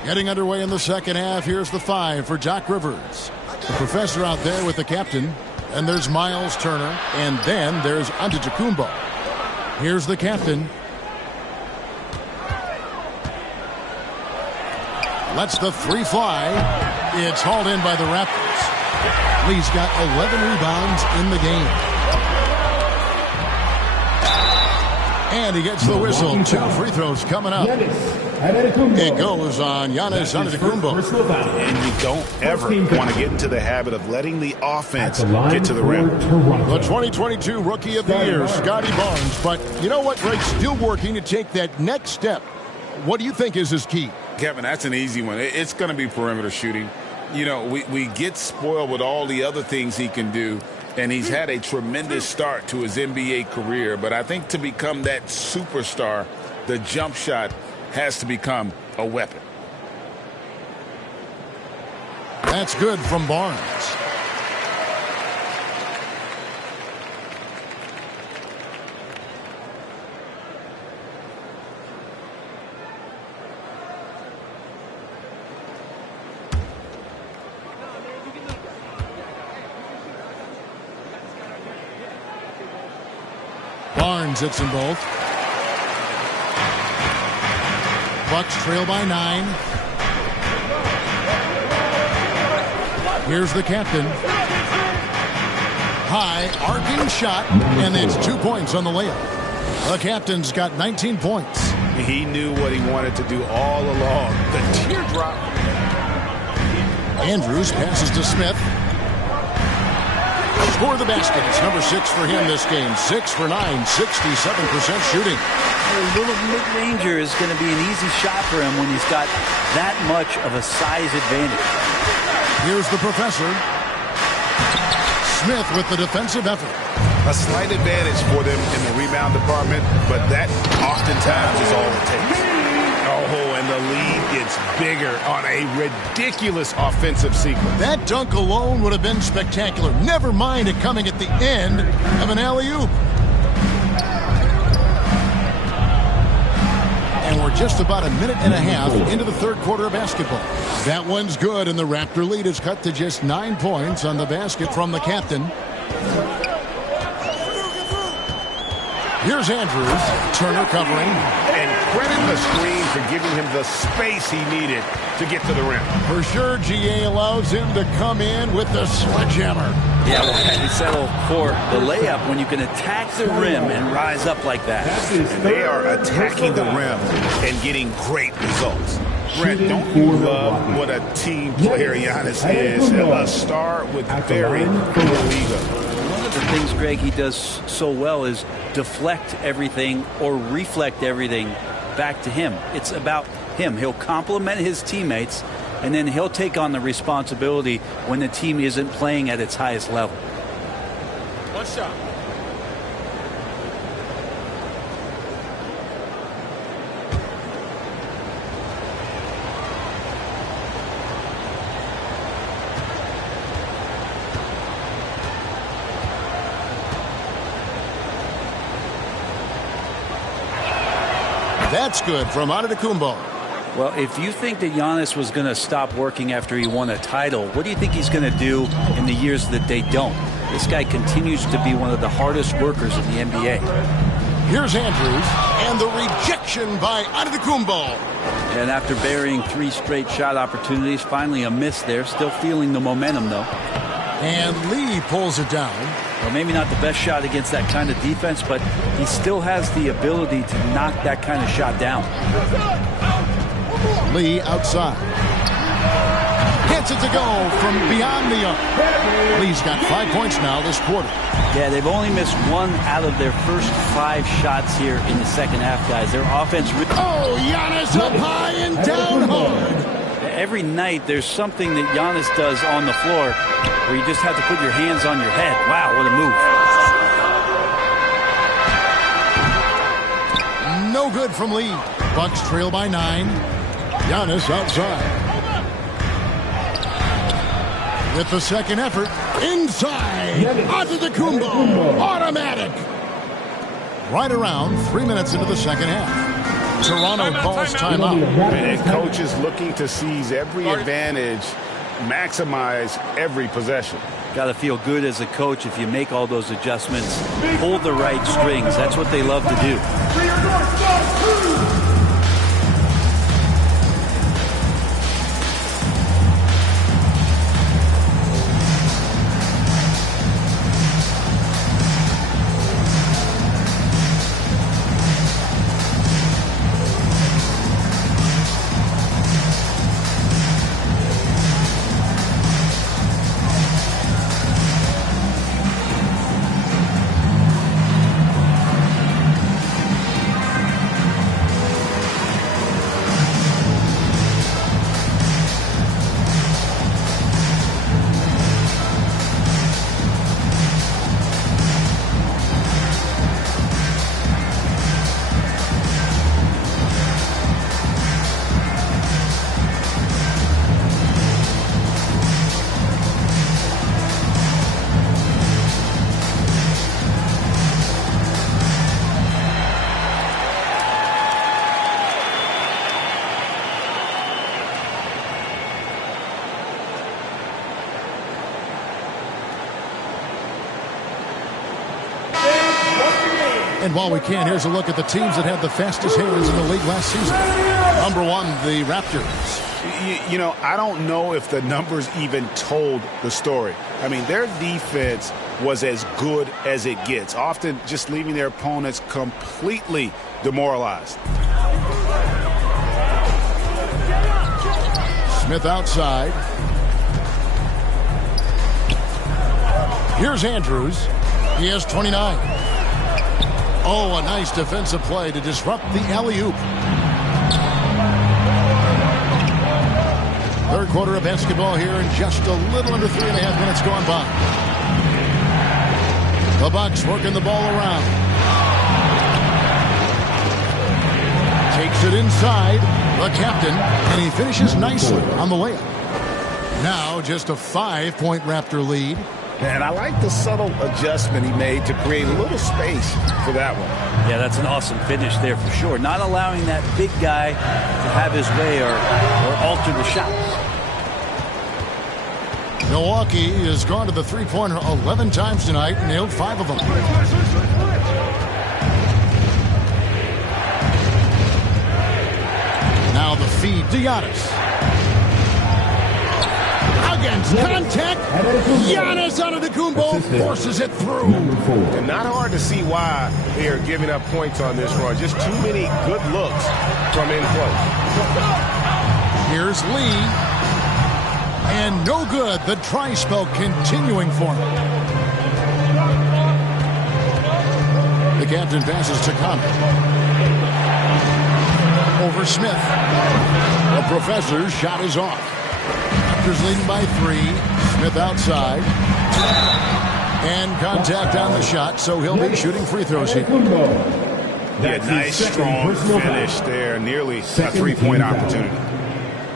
Getting underway in the second half, here's the 5 for Doc Rivers. The professor out there with the captain. And there's Miles Turner. And then there's Antetokounmpo. Here's the captain. Lets the 3 fly. It's hauled in by the Raptors. Lee's got 11 rebounds in the game. And he gets the whistle. 2 free throws coming up. It goes on Giannis Antetokounmpo. And you don't ever want to get into the habit of letting the offense get to the rim. The 2022 Rookie of the Year, Scotty Barnes. But you know what, Greg? Still working to take that next step. What do you think is his key? Kevin, that's an easy one. It's going to be perimeter shooting. You know, we get spoiled with all the other things he can do, and he's had a tremendous start to his NBA career. But I think to become that superstar, the jump shot has to become a weapon. That's good from Barnes. Barnes hits them both. Bucks trail by 9. Here's the captain. High, arcing shot, and it's 2 points on the layup. The captain's got 19 points. He knew what he wanted to do all along. The teardrop. Andrews passes to Smith. Score the basket. It's number 6 for him this game. 6 for 9, 67% shooting. A little mid-ranger is going to be an easy shot for him when he's got that much of a size advantage. Here's the professor. Smith with the defensive effort. A slight advantage for them in the rebound department, but that oftentimes is all it takes. Oh, and the lead gets bigger on a ridiculous offensive sequence. That dunk alone would have been spectacular. Never mind it coming at the end of an alley-oop. And we're just about a minute and a half into the third quarter of basketball. That one's good, and the Raptor lead is cut to just 9 points on the basket from the captain. Here's Andrews. Turner covering. And credit the screen for giving him the space he needed to get to the rim. For sure, GA allows him to come in with the sledgehammer. Yeah, well, you settle for the layup when you can attack the rim and rise up like that. They are attacking the rim and getting great results. Brent, don't you love what a team player Giannis is? A star with very little ego. One of the things, Greg, he does so well is deflect everything or reflect everything back to him. It's about him. He'll compliment his teammates, and then he'll take on the responsibility when the team isn't playing at its highest level. One shot. That's good from Antetokounmpo. Well, if you think that Giannis was going to stop working after he won a title, what do you think he's going to do in the years that they don't? This guy continues to be one of the hardest workers in the NBA. Here's Andrews, and the rejection by Antetokounmpo. And after burying 3 straight shot opportunities, finally a miss there. Still feeling the momentum, though. And Lee pulls it down. Well, maybe not the best shot against that kind of defense, but he still has the ability to knock that kind of shot down. Lee outside. Gets it to go from beyond the arc. Lee's got 5 points now this quarter. Yeah, they've only missed 1 out of their first 5 shots here in the second half, guys. Their offense... Oh, Giannis up high and down hard. Every night there's something that Giannis does on the floor where you just have to put your hands on your head. Wow, what a move. No good from Lee. Bucks trail by 9. Giannis outside. With the second effort, inside. Antetokounmpo. Automatic. Right around 3 minutes into the second half. Toronto calls timeout. And coach is looking to seize every advantage, maximize every possession. Got to feel good as a coach if you make all those adjustments. Hold the right strings. That's what they love to do. And while we can, here's a look at the teams that had the fastest hands in the league last season. Number 1, the Raptors. You know, I don't know if the numbers even told the story. I mean, their defense was as good as it gets, often just leaving their opponents completely demoralized. Smith outside. Here's Andrews. He has 29. Oh, a nice defensive play to disrupt the alley-oop. Third quarter of basketball here in just a little under 3.5 minutes gone by. The Bucks working the ball around. Takes it inside, the captain, and he finishes nicely on the layup. Now just a 5-point Raptor lead. And I like the subtle adjustment he made to create a little space for that one. Yeah, that's an awesome finish there for sure. Not allowing that big guy to have his way or alter the shots. Milwaukee has gone to the three-pointer 11 times tonight and nailed 5 of them. Now the feed to Giannis. Against contact, Giannis Antetokounmpo forces it through. And not hard to see why they are giving up points on this run. Just too many good looks from in close. Here's Lee. And no good. The dry spell continuing for him. The captain passes to Conley. Over Smith. The professor's shot is off. Raptors leading by 3. Smith outside. And contact on the shot, so he'll be shooting free throws here. Yeah, nice, strong finish there. Nearly a 3-point opportunity.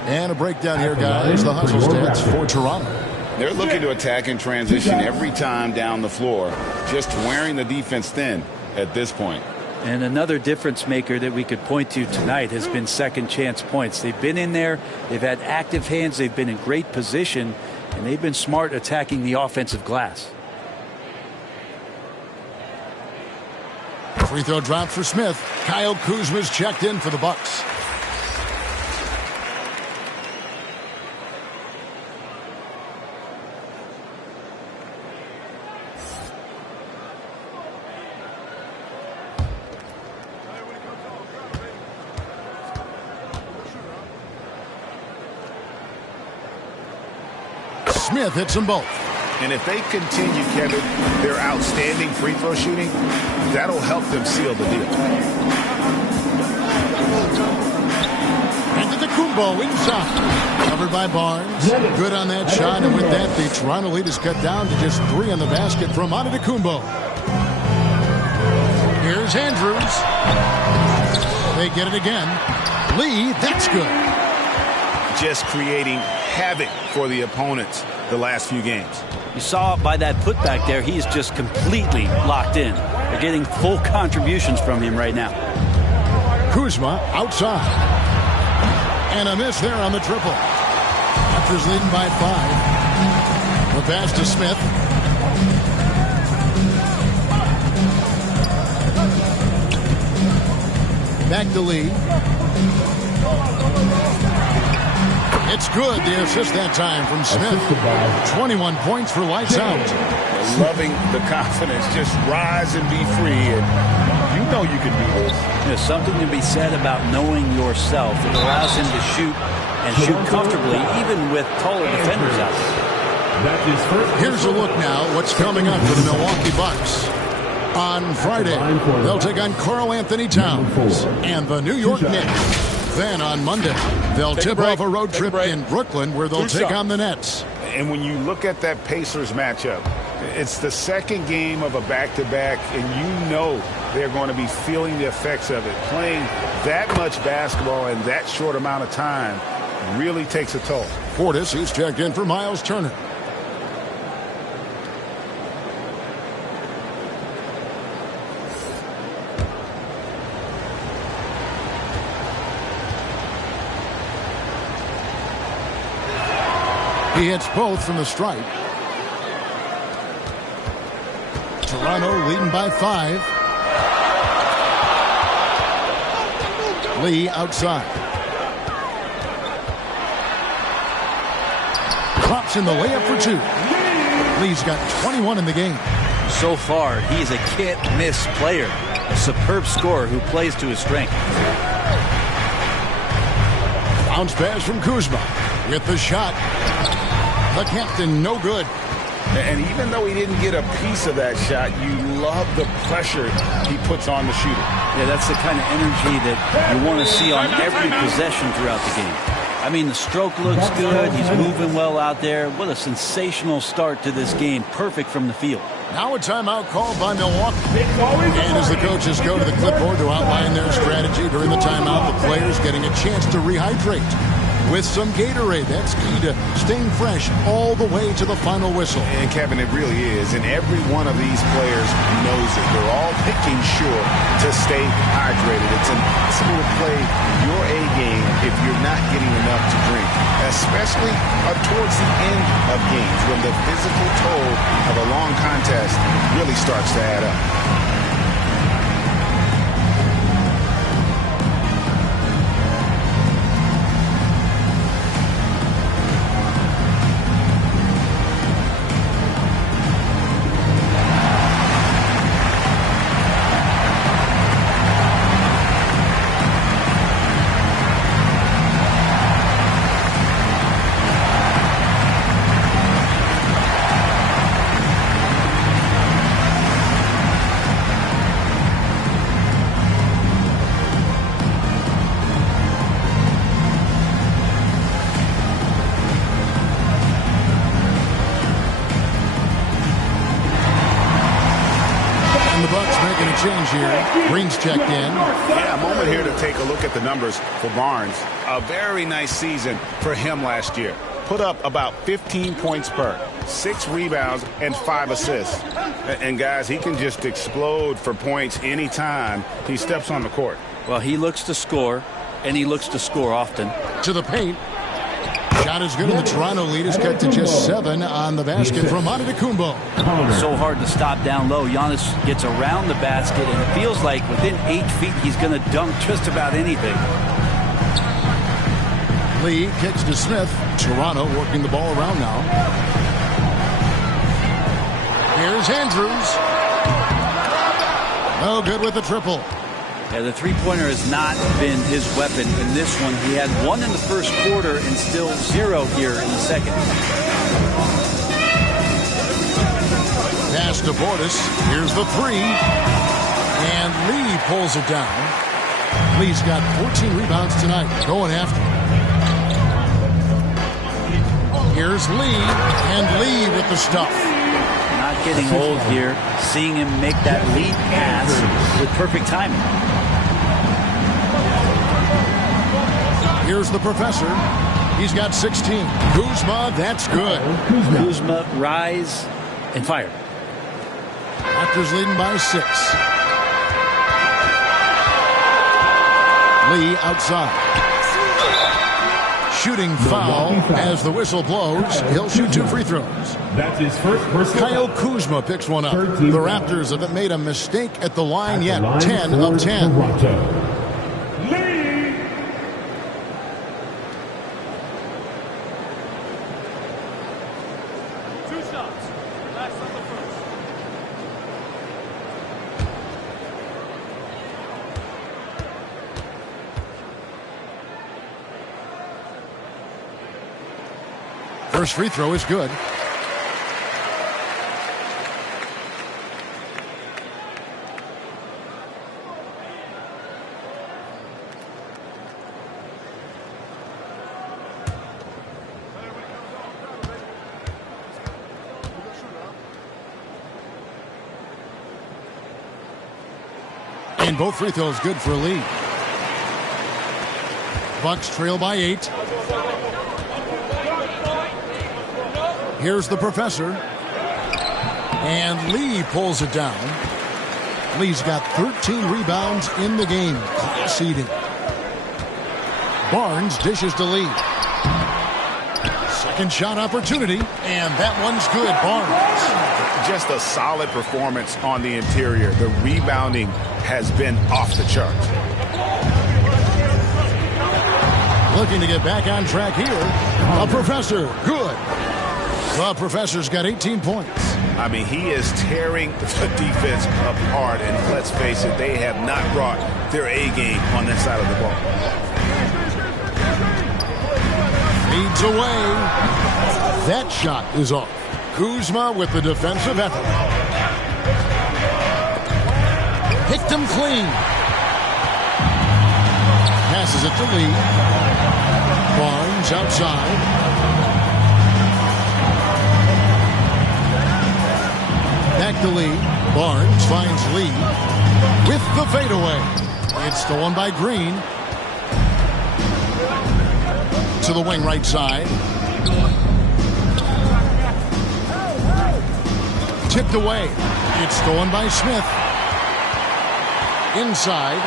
And a breakdown here, guys. The hustle stats for Toronto. They're looking to attack in transition every time down the floor. Just wearing the defense thin at this point. And another difference maker that we could point to tonight has been second chance points. They've been in there. They've had active hands. They've been in great position. And they've been smart attacking the offensive glass. Free throw drop for Smith. Kyle Kuzma's checked in for the Bucks. Smith hits them both. And if they continue, Kevin, their outstanding free throw shooting, that'll help them seal the deal. Antetokounmpo inside. Covered by Barnes. Good on that shot. And with that, the Toronto lead is cut down to just 3 on the basket from Antetokounmpo. Here's Andrews. They get it again. Lee, that's good. Just creating havoc for the opponents the last few games. You saw by that putback there, he's just completely locked in. They're getting full contributions from him right now. Kuzma outside. And a miss there on the triple. Raptors leading by 5. The pass to Smith. Back to Lee. It's good. The assist that time from Smith. 21 points for lights out. Loving the confidence. Just rise and be free. And you know you can do this. There's something to be said about knowing yourself. It allows him to shoot and shoot comfortably, even with taller defenders out there. Here's a look now. What's coming up for the Milwaukee Bucks. On Friday, they'll take on Karl Anthony Towns and the New York Knicks. Then on Monday, they'll tip off a road trip in Brooklyn where they'll take on the Nets. And when you look at that Pacers matchup, it's the second game of a back-to-back, and you know they're going to be feeling the effects of it. Playing that much basketball in that short amount of time really takes a toll. Portis, who's checked in for Miles Turner. He hits both from the stripe. Toronto leading by 5. Lee outside. Drops in the layup for 2. Lee's got 21 in the game. So far, he's a can't-miss player. A superb scorer who plays to his strength. Bounce pass from Kuzma. with the shot. The captain, no good. And even though he didn't get a piece of that shot, you love the pressure he puts on the shooter. Yeah, that's the kind of energy that you want to see on every possession throughout the game. I mean, the stroke looks good. He's moving well out there. What a sensational start to this game. Perfect from the field. Now a timeout called by Milwaukee. And as the coaches go to the clipboard to outline their strategy during the timeout, the players getting a chance to rehydrate with some Gatorade. That's key to staying fresh all the way to the final whistle. And Kevin, it really is. And every one of these players knows it. They're all making sure to stay hydrated. It's impossible to play your A game if you're not getting enough to drink, especially towards the end of games when the physical toll of a long contest really starts to add up. Change here. Green's checked in. Yeah, a moment here to take a look at the numbers for Barnes. A very nice season for him last year. Put up about 15 points per, 6 rebounds, and 5 assists. And guys, he can just explode for points anytime he steps on the court. Well, he looks to score, and he looks to score often. To the paint. Shot is good, and the Toronto lead is cut to just 7 on the basket from Antetokounmpo. So hard to stop down low. Giannis gets around the basket, and it feels like within 8 feet he's going to dunk just about anything. Lee kicks to Smith. Toronto working the ball around now. Here's Andrews. No good with the triple. Yeah, the three-pointer has not been his weapon in this one. He had 1 in the first quarter and still 0 here in the second. Pass to Portis. Here's the 3. And Lee pulls it down. Lee's got 14 rebounds tonight. Going after him. Here's Lee. And Lee with the stuff. Not getting old here. Seeing him make that lead pass with perfect timing. Here's the professor. He's got 16. Kuzma, that's good. Kuzma, rise and fire. Raptors leading by 6. Lee outside. Shooting foul as the whistle blows. He'll shoot 2 free throws. That's his first personal. Kyle Kuzma picks one up. The Raptors haven't made a mistake at the line yet. 10 of 10. Toronto. First free throw is good. And both free throws good for Lee. Bucks trail by 8. Here's the professor. And Lee pulls it down. Lee's got 13 rebounds in the game. Seeding. Barnes dishes to Lee. Second shot opportunity. And that one's good. Barnes. Just a solid performance on the interior. The rebounding has been off the charts. Looking to get back on track here. A professor. Good. The professor's got 18 points. I mean, he is tearing the defense apart, and let's face it, they have not brought their A game on that side of the ball. Leads away. That shot is off. Kuzma with the defensive effort. Picked him clean. Passes it to Lee. Barnes outside. Back to Lee. Barnes finds Lee with the fadeaway. It's stolen by Green. To the wing right side. Tipped away. It's stolen by Smith. Inside.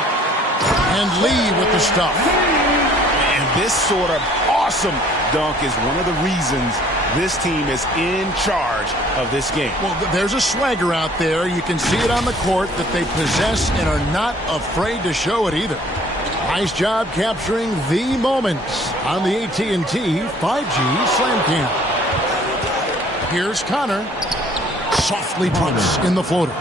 And Lee with the stop. And this sort of awesome dunk is one of the reasons this team is in charge of this game. Well, there's a swagger out there. You can see it on the court that they possess and are not afraid to show it either. Nice job capturing the moments on the AT&T 5G Slam Cam. Here's Connor. Softly puts in the floater.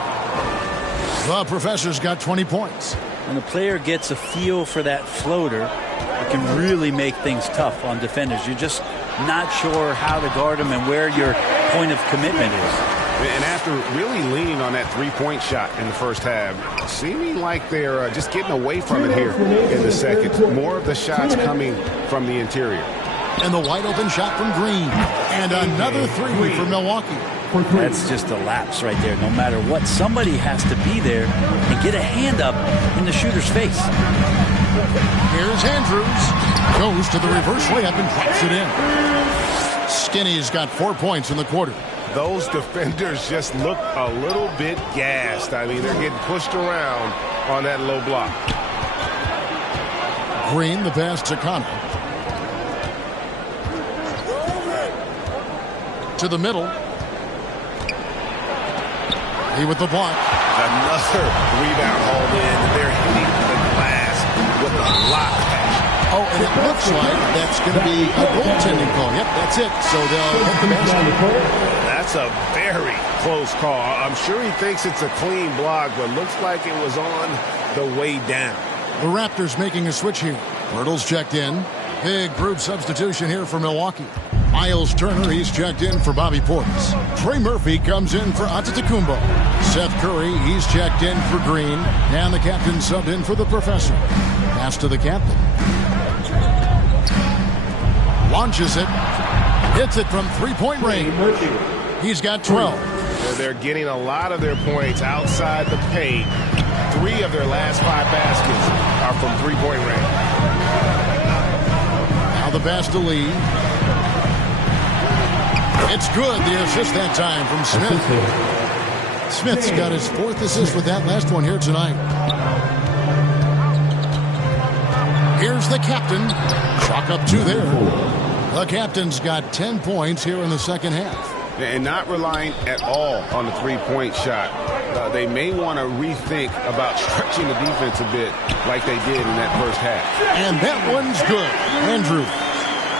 The professor's got 20 points. When a player gets a feel for that floater, it can really make things tough on defenders. You're just not sure how to guard them and where your point of commitment is. And after really leaning on that three-point shot in the first half, seeming like they're just getting away from it here in the second. More of the shots coming from the interior. And the wide-open shot from Green. And another three for Milwaukee. That's just a lapse right there. No matter what, somebody has to be there and get a hand up in the shooter's face. Here's Andrews. Goes to the reverse layup and drops it in. Skinny's got 4 points in the quarter. Those defenders just look a little bit gassed. I mean, they're getting pushed around on that low block. Green, the pass to Connor. To the middle. He with the block. Another rebound hauled in. They're hitting the glass with a lot of passion. Oh, and it looks like that's going to be a goaltending call. Yep, that's it. So they'll hit the basket. That's a very close call. I'm sure he thinks it's a clean block, but looks like it was on the way down. The Raptors making a switch here. Pirtle's checked in. Big group substitution here for Milwaukee. Miles Turner, he's checked in for Bobby Portis. Trey Murphy comes in for Antetokounmpo. Seth Curry, he's checked in for Green. And the captain subbed in for the professor. Pass to the captain. Launches it. Hits it from three-point range. He's got 12. They're getting a lot of their points outside the paint. 3 of their last 5 baskets are from three-point range. Now the pass to Lee. It's good. The assist that time from Smith. Smith's got his 4th assist with that last one here tonight. Here's the captain. Chalk up 2 there. The captain's got 10 points here in the second half. And not relying at all on the three-point shot. They may want to rethink about stretching the defense a bit like they did in that first half. And that one's good. Andrew.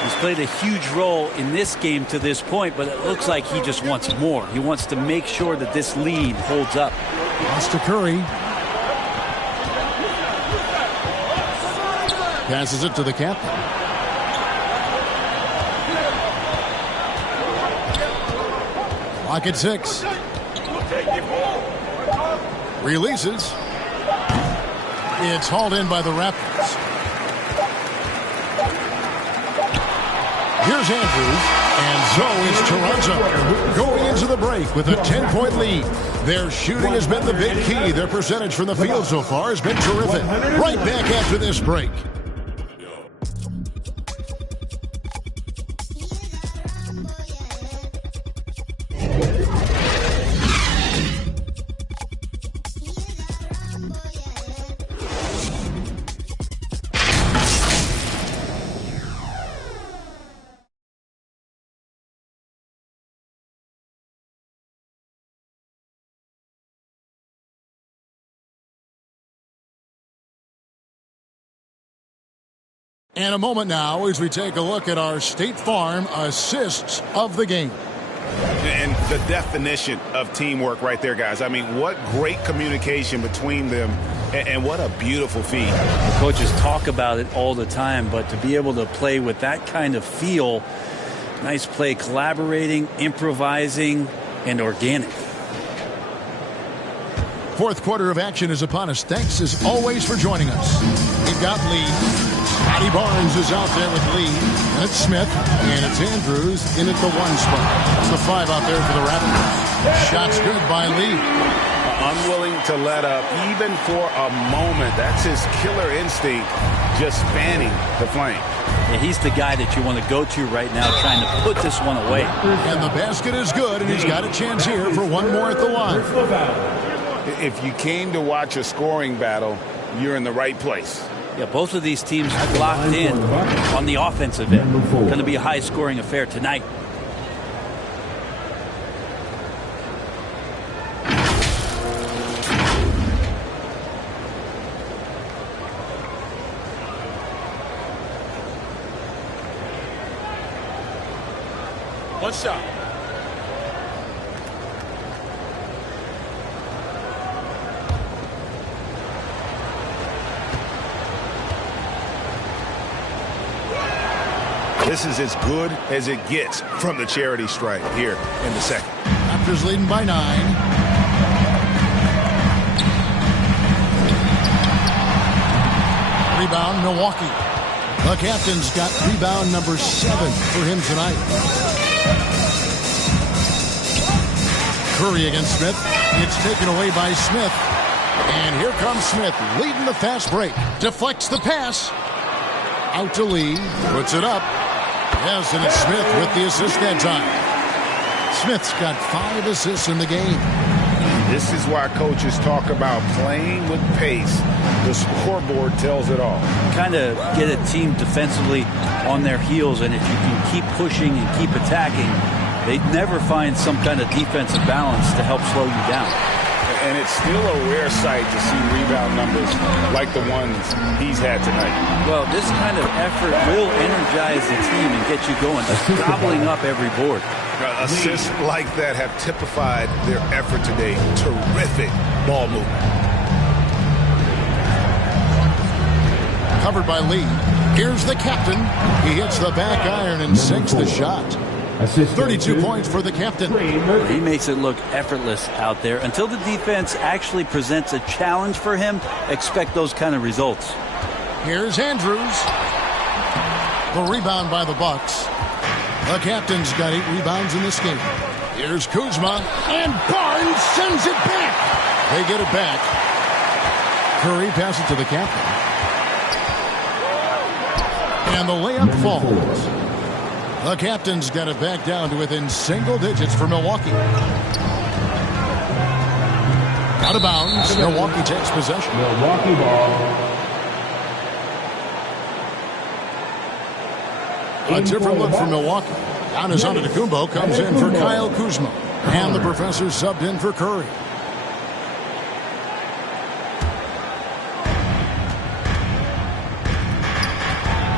He's played a huge role in this game to this point, but it looks like he just wants more. He wants to make sure that this lead holds up. Pass to Curry. Passes it to the captain. Clock at 6. Releases. It's hauled in by the Raptors. Here's Andrews, and so is Toronto going into the break with a 10-point lead. Their shooting has been the big key. Their percentage from the field so far has been terrific. Right back after this break. And a moment now as we take a look at our State Farm assists of the game. And the definition of teamwork right there, guys. I mean, what great communication between them And what a beautiful feed. The coaches talk about it all the time, but to be able to play with that kind of feel, nice play, collaborating, improvising, and organic. Fourth quarter of action is upon us. Thanks, as always, for joining us. We've got Lee. Scotty Barnes is out there with Lee. And it's Smith. And it's Andrews in at the 1 spot. It's the 5 out there for the Raptors. Shots good by Lee. Unwilling to let up even for a moment. That's his killer instinct, just spanning the flame. Yeah, he's the guy that you want to go to right now, trying to put this one away. And the basket is good, and he's got a chance here for one more at the line. If you came to watch a scoring battle, you're in the right place. Yeah, both of these teams locked in on the offensive end. Going to be a high-scoring affair tonight. One shot. This is as good as it gets from the charity stripe here in the second. Raptors leading by 9. Rebound, Milwaukee. The captain's got rebound number 7 for him tonight. Curry against Smith. It's taken away by Smith. And here comes Smith, leading the fast break. Deflects the pass. Out to Lee. Puts it up. Yes, and it's Smith with the assist that time. Smith's got 5 assists in the game. This is why coaches talk about playing with pace. The scoreboard tells it all. Kind of get a team defensively on their heels, and if you can keep pushing and keep attacking, they never find some kind of defensive balance to help slow you down. And it's still a rare sight to see rebound numbers like the ones he's had tonight. Well, this kind of effort will energize the team and get you going, gobbling up every board. Assists like that have typified their effort today. Terrific ball movement. Covered by Lee. Here's the captain. He hits the back iron and sinks the shot. 32 points for the captain. He makes it look effortless out there. Until the defense actually presents a challenge for him, expect those kind of results. Here's Andrews. The rebound by the Bucks. The captain's got 8 rebounds in this game. Here's Kuzma. And Barnes sends it back. They get it back. Curry passes it to the captain. And the layup falls. The captain's got it back down to within single digits for Milwaukee. Out of bounds. Milwaukee takes possession. Milwaukee ball. A different look for Milwaukee. Giannis Antetokounmpo comes in for Kyle Kuzma. And the professor subbed in for Curry.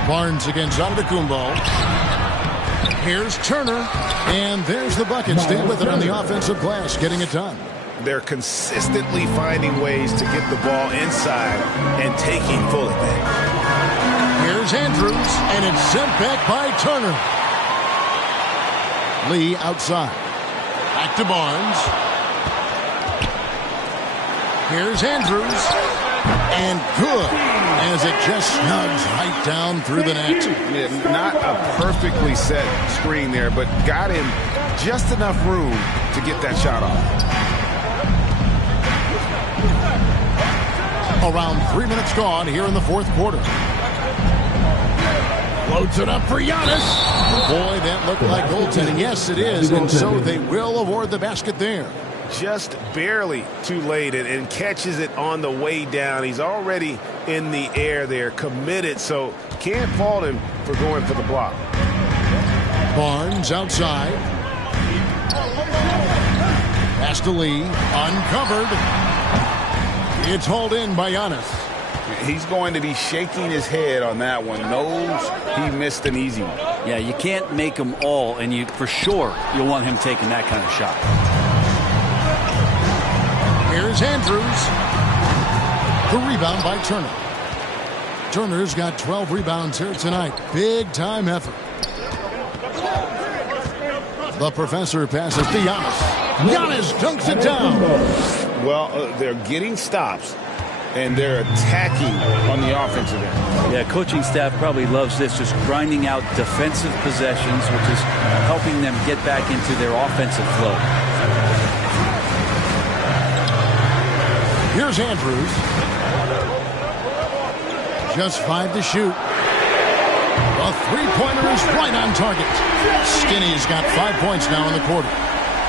Barnes against Antetokounmpo. Here's Turner, and there's the bucket. Stay with it on the offensive glass, getting it done. They're consistently finding ways to get the ball inside and taking full advantage. Here's Andrews, and it's sent back by Turner. Lee outside. Back to Barnes. Here's Andrews. And good, as it just snugs right down through the net. Yeah, not a perfectly set screen there, but got him just enough room to get that shot off. Around 3 minutes gone here in the fourth quarter. Loads it up for Giannis. Boy, that looked like goaltending. Yes, it is, and so they will award the basket there. Just barely too late and catches it on the way down. He's already in the air there, committed, so can't fault him for going for the block. Barnes outside. Pass to Lee, uncovered. It's hauled in by Giannis. He's going to be shaking his head on that one. Knows he missed an easy one. Yeah, you can't make them all, and you for sure you'll want him taking that kind of shot. Here's Andrews. The rebound by Turner. Turner's got 12 rebounds here tonight. Big time effort. The professor passes to Giannis. Giannis dunks it down. Well, they're getting stops, and they're attacking on the offensive end. Yeah, coaching staff probably loves this, just grinding out defensive possessions, which is helping them get back into their offensive flow. Here's Andrews. Just 5 to shoot. A three-pointer is right on target. Skinny's got 5 points now in the quarter.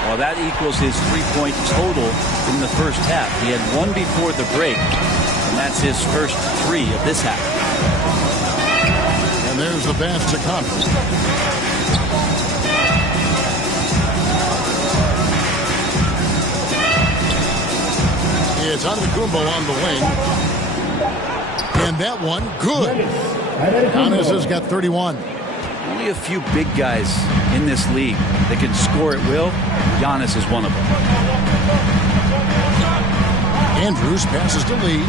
Well, that equals his 3-point total in the first half. He had 1 before the break, and that's his first 3 of this half. And there's the pass to Conley. It's Antetokounmpo on the wing. And that one, good. Giannis has got 31. Only a few big guys in this league that can score at will. Giannis is one of them. Andrews passes to Lee.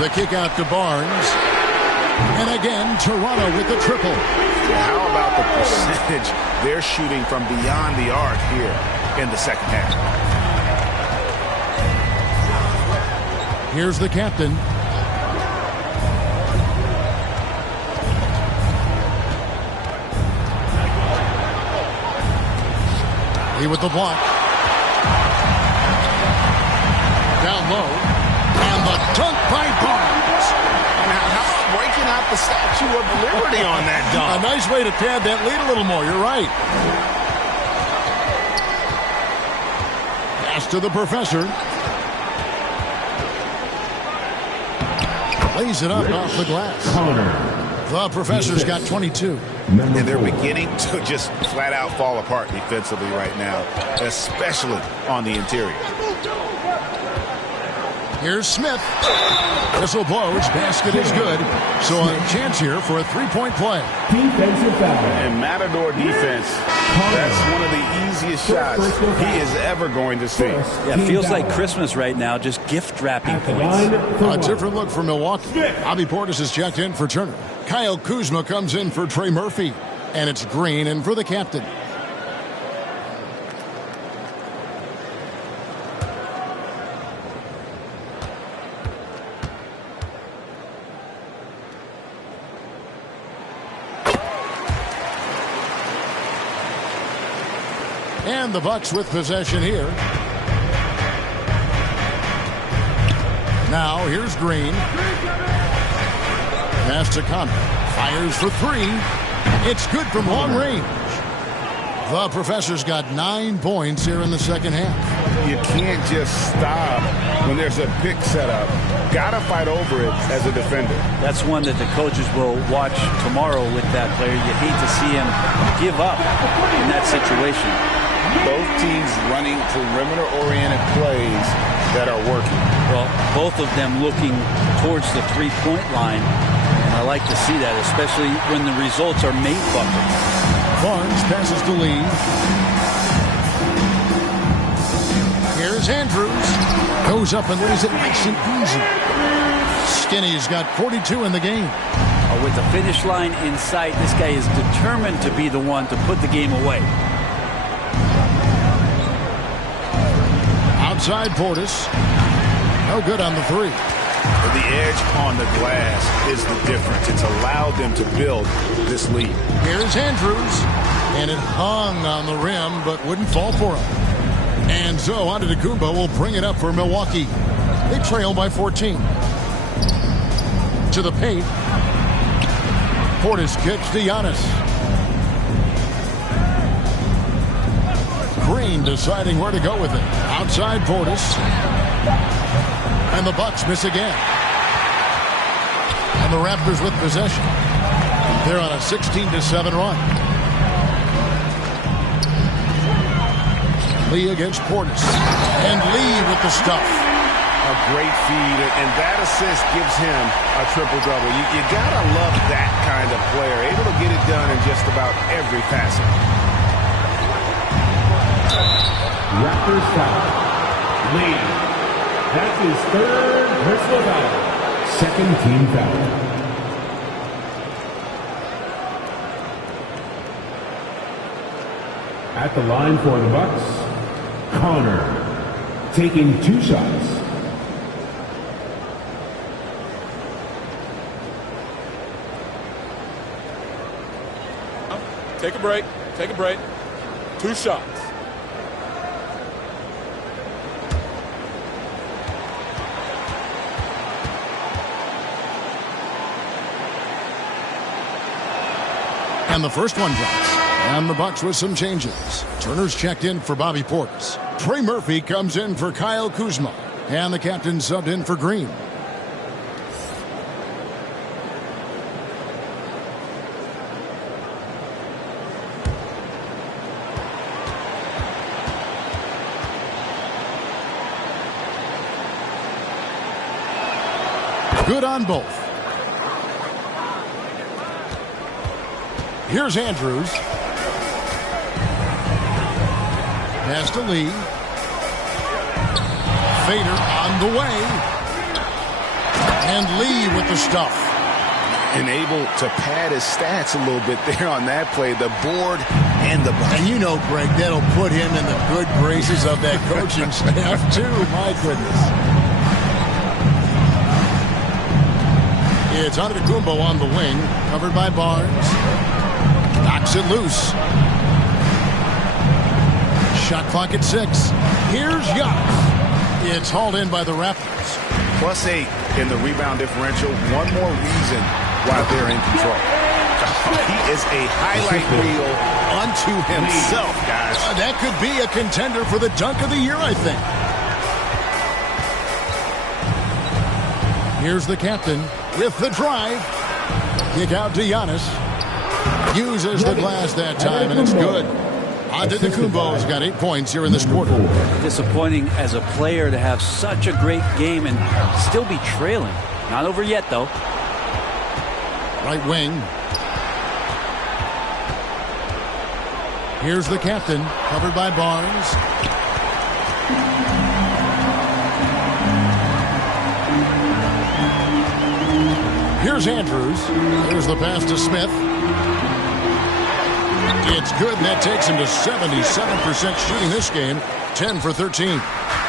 The kick out to Barnes. And again, Toronto with the triple. How about the percentage they're shooting from beyond the arc here in the second half? Here's the captain. Lee with the block. Down low. And the dunk by Barnes. Now, how about breaking out the Statue of Liberty on that dunk? A nice way to pad that lead a little more. You're right. Pass to the professor. Lays it up off the glass. The professor's got 22. And they're beginning to just flat out fall apart defensively right now, especially on the interior. Here's Smith. Whistle blows. Basket is good. So a chance here for a three-point play. And Matador defense, that's one of the easiest shots he is ever going to see. Yeah, it feels like Christmas right now, just gift wrapping points. A different look for Milwaukee. Bobby Portis is checked in for Turner. Kyle Kuzma comes in for Trey Murphy. And it's Green in for the captain. And the Bucks with possession here. Now here's Green. Pass to Conley. Fires for 3. It's good from long range. The professor's got 9 points here in the second half. You can't just stop when there's a pick set up. Gotta fight over it as a defender. That's one that the coaches will watch tomorrow with that player. You hate to see him give up in that situation. Both teams running perimeter-oriented plays that are working. Well, both of them looking towards the three-point line. And I like to see that, especially when the results are made buckets. Barnes passes to Lee. Here's Andrews. Goes up and lays it nice and easy. Skinny's got 42 in the game. With the finish line in sight, this guy is determined to be the one to put the game away. Outside Portis. No good on the 3. The edge on the glass is the difference. It's allowed them to build this lead. Here's Andrews. And it hung on the rim, but wouldn't fall for him. And so Antetokounmpo will bring it up for Milwaukee. They trail by 14. To the paint. Portis kicks to Giannis. Green deciding where to go with it. Outside Portis. And the Bucks miss again. And the Raptors with possession. They're on a 16-7 run. Lee against Portis. And Lee with the stuff. A great feed, and that assist gives him a triple-double. You gotta love that kind of player, able to get it done in just about every facet. Raptors foul. Lee. That's his third personal foul. Second team foul. At the line for the Bucks, Connor, taking 2 shots. Take a break. Take a break. 2 shots. And the first one drops. And the Bucks with some changes. Turner's checked in for Bobby Portis. Trey Murphy comes in for Kyle Kuzma. And the captain subbed in for Green. Good on both. Here's Andrews. Pass to Lee. Fader on the way. And Lee with the stuff. And able to pad his stats a little bit there on that play. The board and the bucket. And you know, Greg, that'll put him in the good graces of that coaching staff, too. My goodness. It's Antetokounmpo on the wing, covered by Barnes. Knocks it loose. Shot clock at 6. Here's Giannis. It's hauled in by the Raptors. +8 in the rebound differential. One more reason why they're in control. He is a highlight reel unto himself, guys. That could be a contender for the dunk of the year, I think. Here's the captain with the drive. Kick out to Giannis. Uses the glass that time, and it's good. Antetokounmpo's got 8 points here in this quarter. Disappointing as a player to have such a great game and still be trailing. Not over yet, though. Right wing. Here's the captain, covered by Barnes. Here's Andrews. Here's the pass to Smith. It's good, and that takes him to 77% shooting this game. 10 for 13.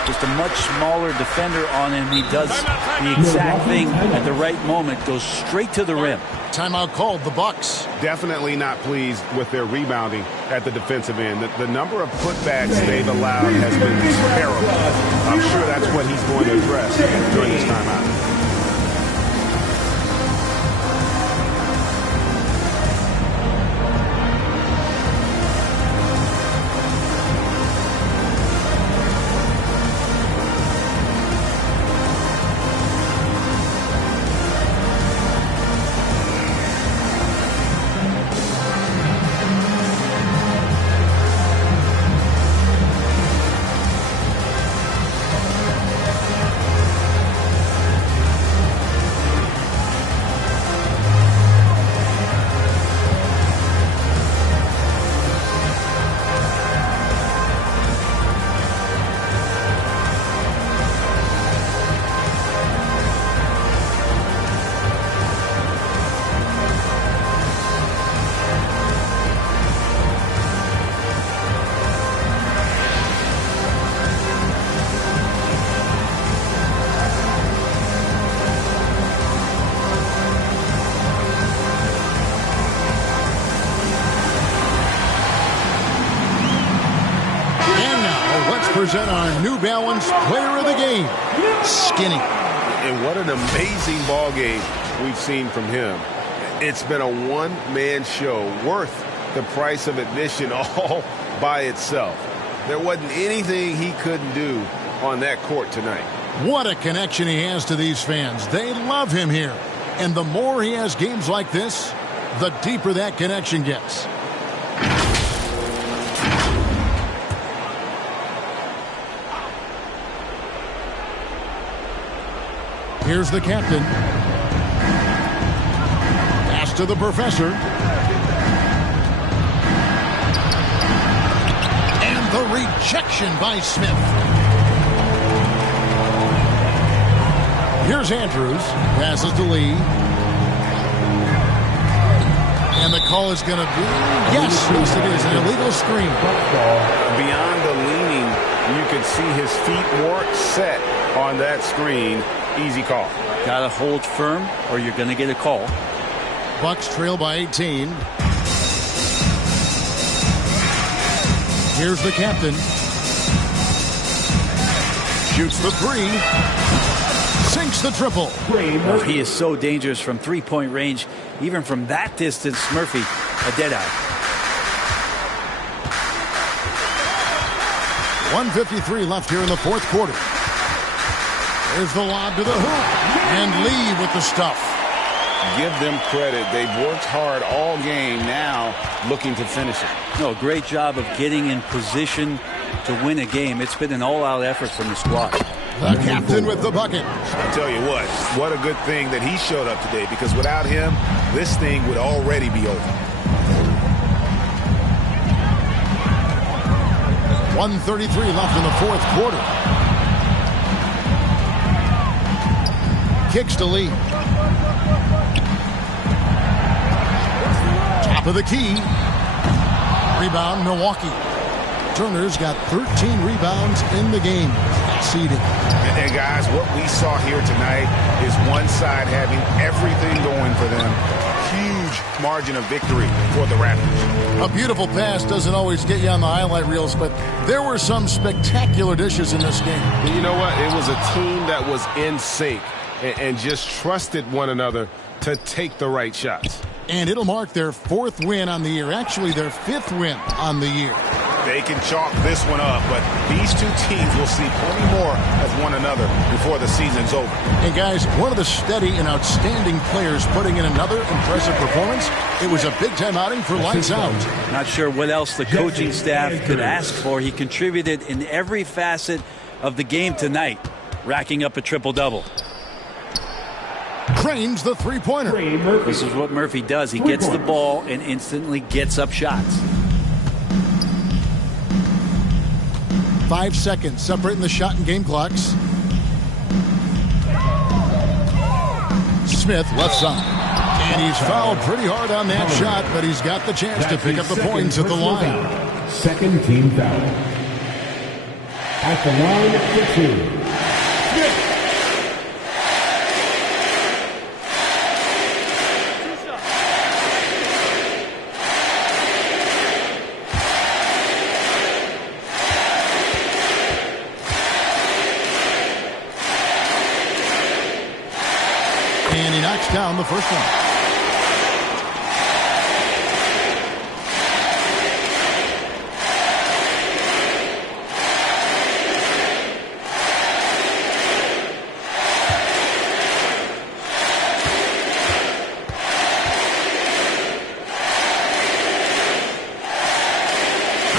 Just a much smaller defender on him. He does the exact thing at the right moment. Goes straight to the rim. Timeout called, the Bucks. Definitely not pleased with their rebounding at the defensive end. The number of putbacks they've allowed has been terrible. I'm sure that's what he's going to address during this timeout. Present our New Balance player of the game, Skinny. And what an amazing ball game we've seen from him. It's been a one-man show worth the price of admission all by itself. There wasn't anything he couldn't do on that court tonight. What a connection he has to these fans. They love him here. And the more he has games like this, the deeper that connection gets. Here's the captain. Pass to the professor. And the rejection by Smith. Here's Andrews. Passes to Lee. And the call is going to be, yes, it is, an illegal screen. Beyond the leaning, you could see his feet weren't set on that screen. Easy call. Got to hold firm or you're going to get a call. Bucks trail by 18. Here's the captain. Shoots the three. Sinks the triple. Oh, he is so dangerous from three-point range. Even from that distance, Murphy, a deadeye. 1:53 left here in the fourth quarter. There's the lob to the hoop. And Lee with the stuff. Give them credit. They've worked hard all game, now looking to finish it. No, great job of getting in position to win a game. It's been an all-out effort from the squad. The captain with the bucket. I tell you what a good thing that he showed up today, because without him, this thing would already be over. 1:33 left in the fourth quarter. Kicks to Lee. Top of the key. Rebound, Milwaukee. Turner's got 13 rebounds in the game. Seeding. And guys, what we saw here tonight is one side having everything going for them. Huge margin of victory for the Raptors. A beautiful pass doesn't always get you on the highlight reels, but there were some spectacular dishes in this game. And you know what? It was a team that was in sync and just trusted one another to take the right shots. And it'll mark their fourth win on the year. Actually, their fifth win on the year. They can chalk this one up, but these two teams will see plenty more of one another before the season's over. And guys, one of the steady and outstanding players putting in another impressive performance. It was a big-time outing for Lights Out. Not sure what else the coaching staff could ask for. He contributed in every facet of the game tonight, racking up a triple-double. Cranes the three-pointer. This is what Murphy does. He gets the ball and instantly gets up shots. 5 seconds separating the shot and game clocks. Smith left side. And he's fouled pretty hard on that shot, but he's got the chance to pick up the points at the line. Second team foul. At the line for two. Down the first one.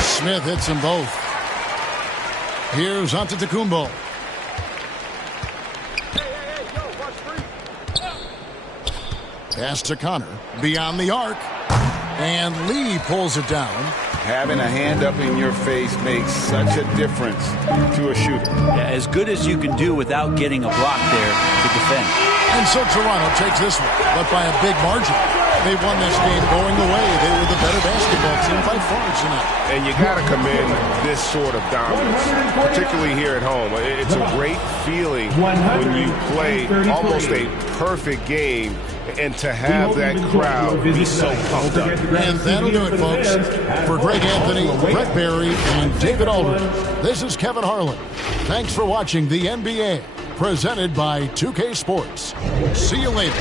Smith hits them both. Here's Antetokounmpo. Pass to Connor. Beyond the arc. And Lee pulls it down. Having a hand up in your face makes such a difference to a shooter. Yeah, as good as you can do without getting a block there to defend. And so Toronto takes this one, but by a big margin. They won this game going away. They were the better basketball team by far tonight. And you got to commend this sort of dominance, particularly here at home. It's a great feeling when you play almost a perfect game and to have that crowd be so pumped up. And that'll do it, folks. For Greg Anthony, Brett Barry, and David Aldridge, this is Kevin Harlan. Thanks for watching the NBA, presented by 2K Sports. See you later.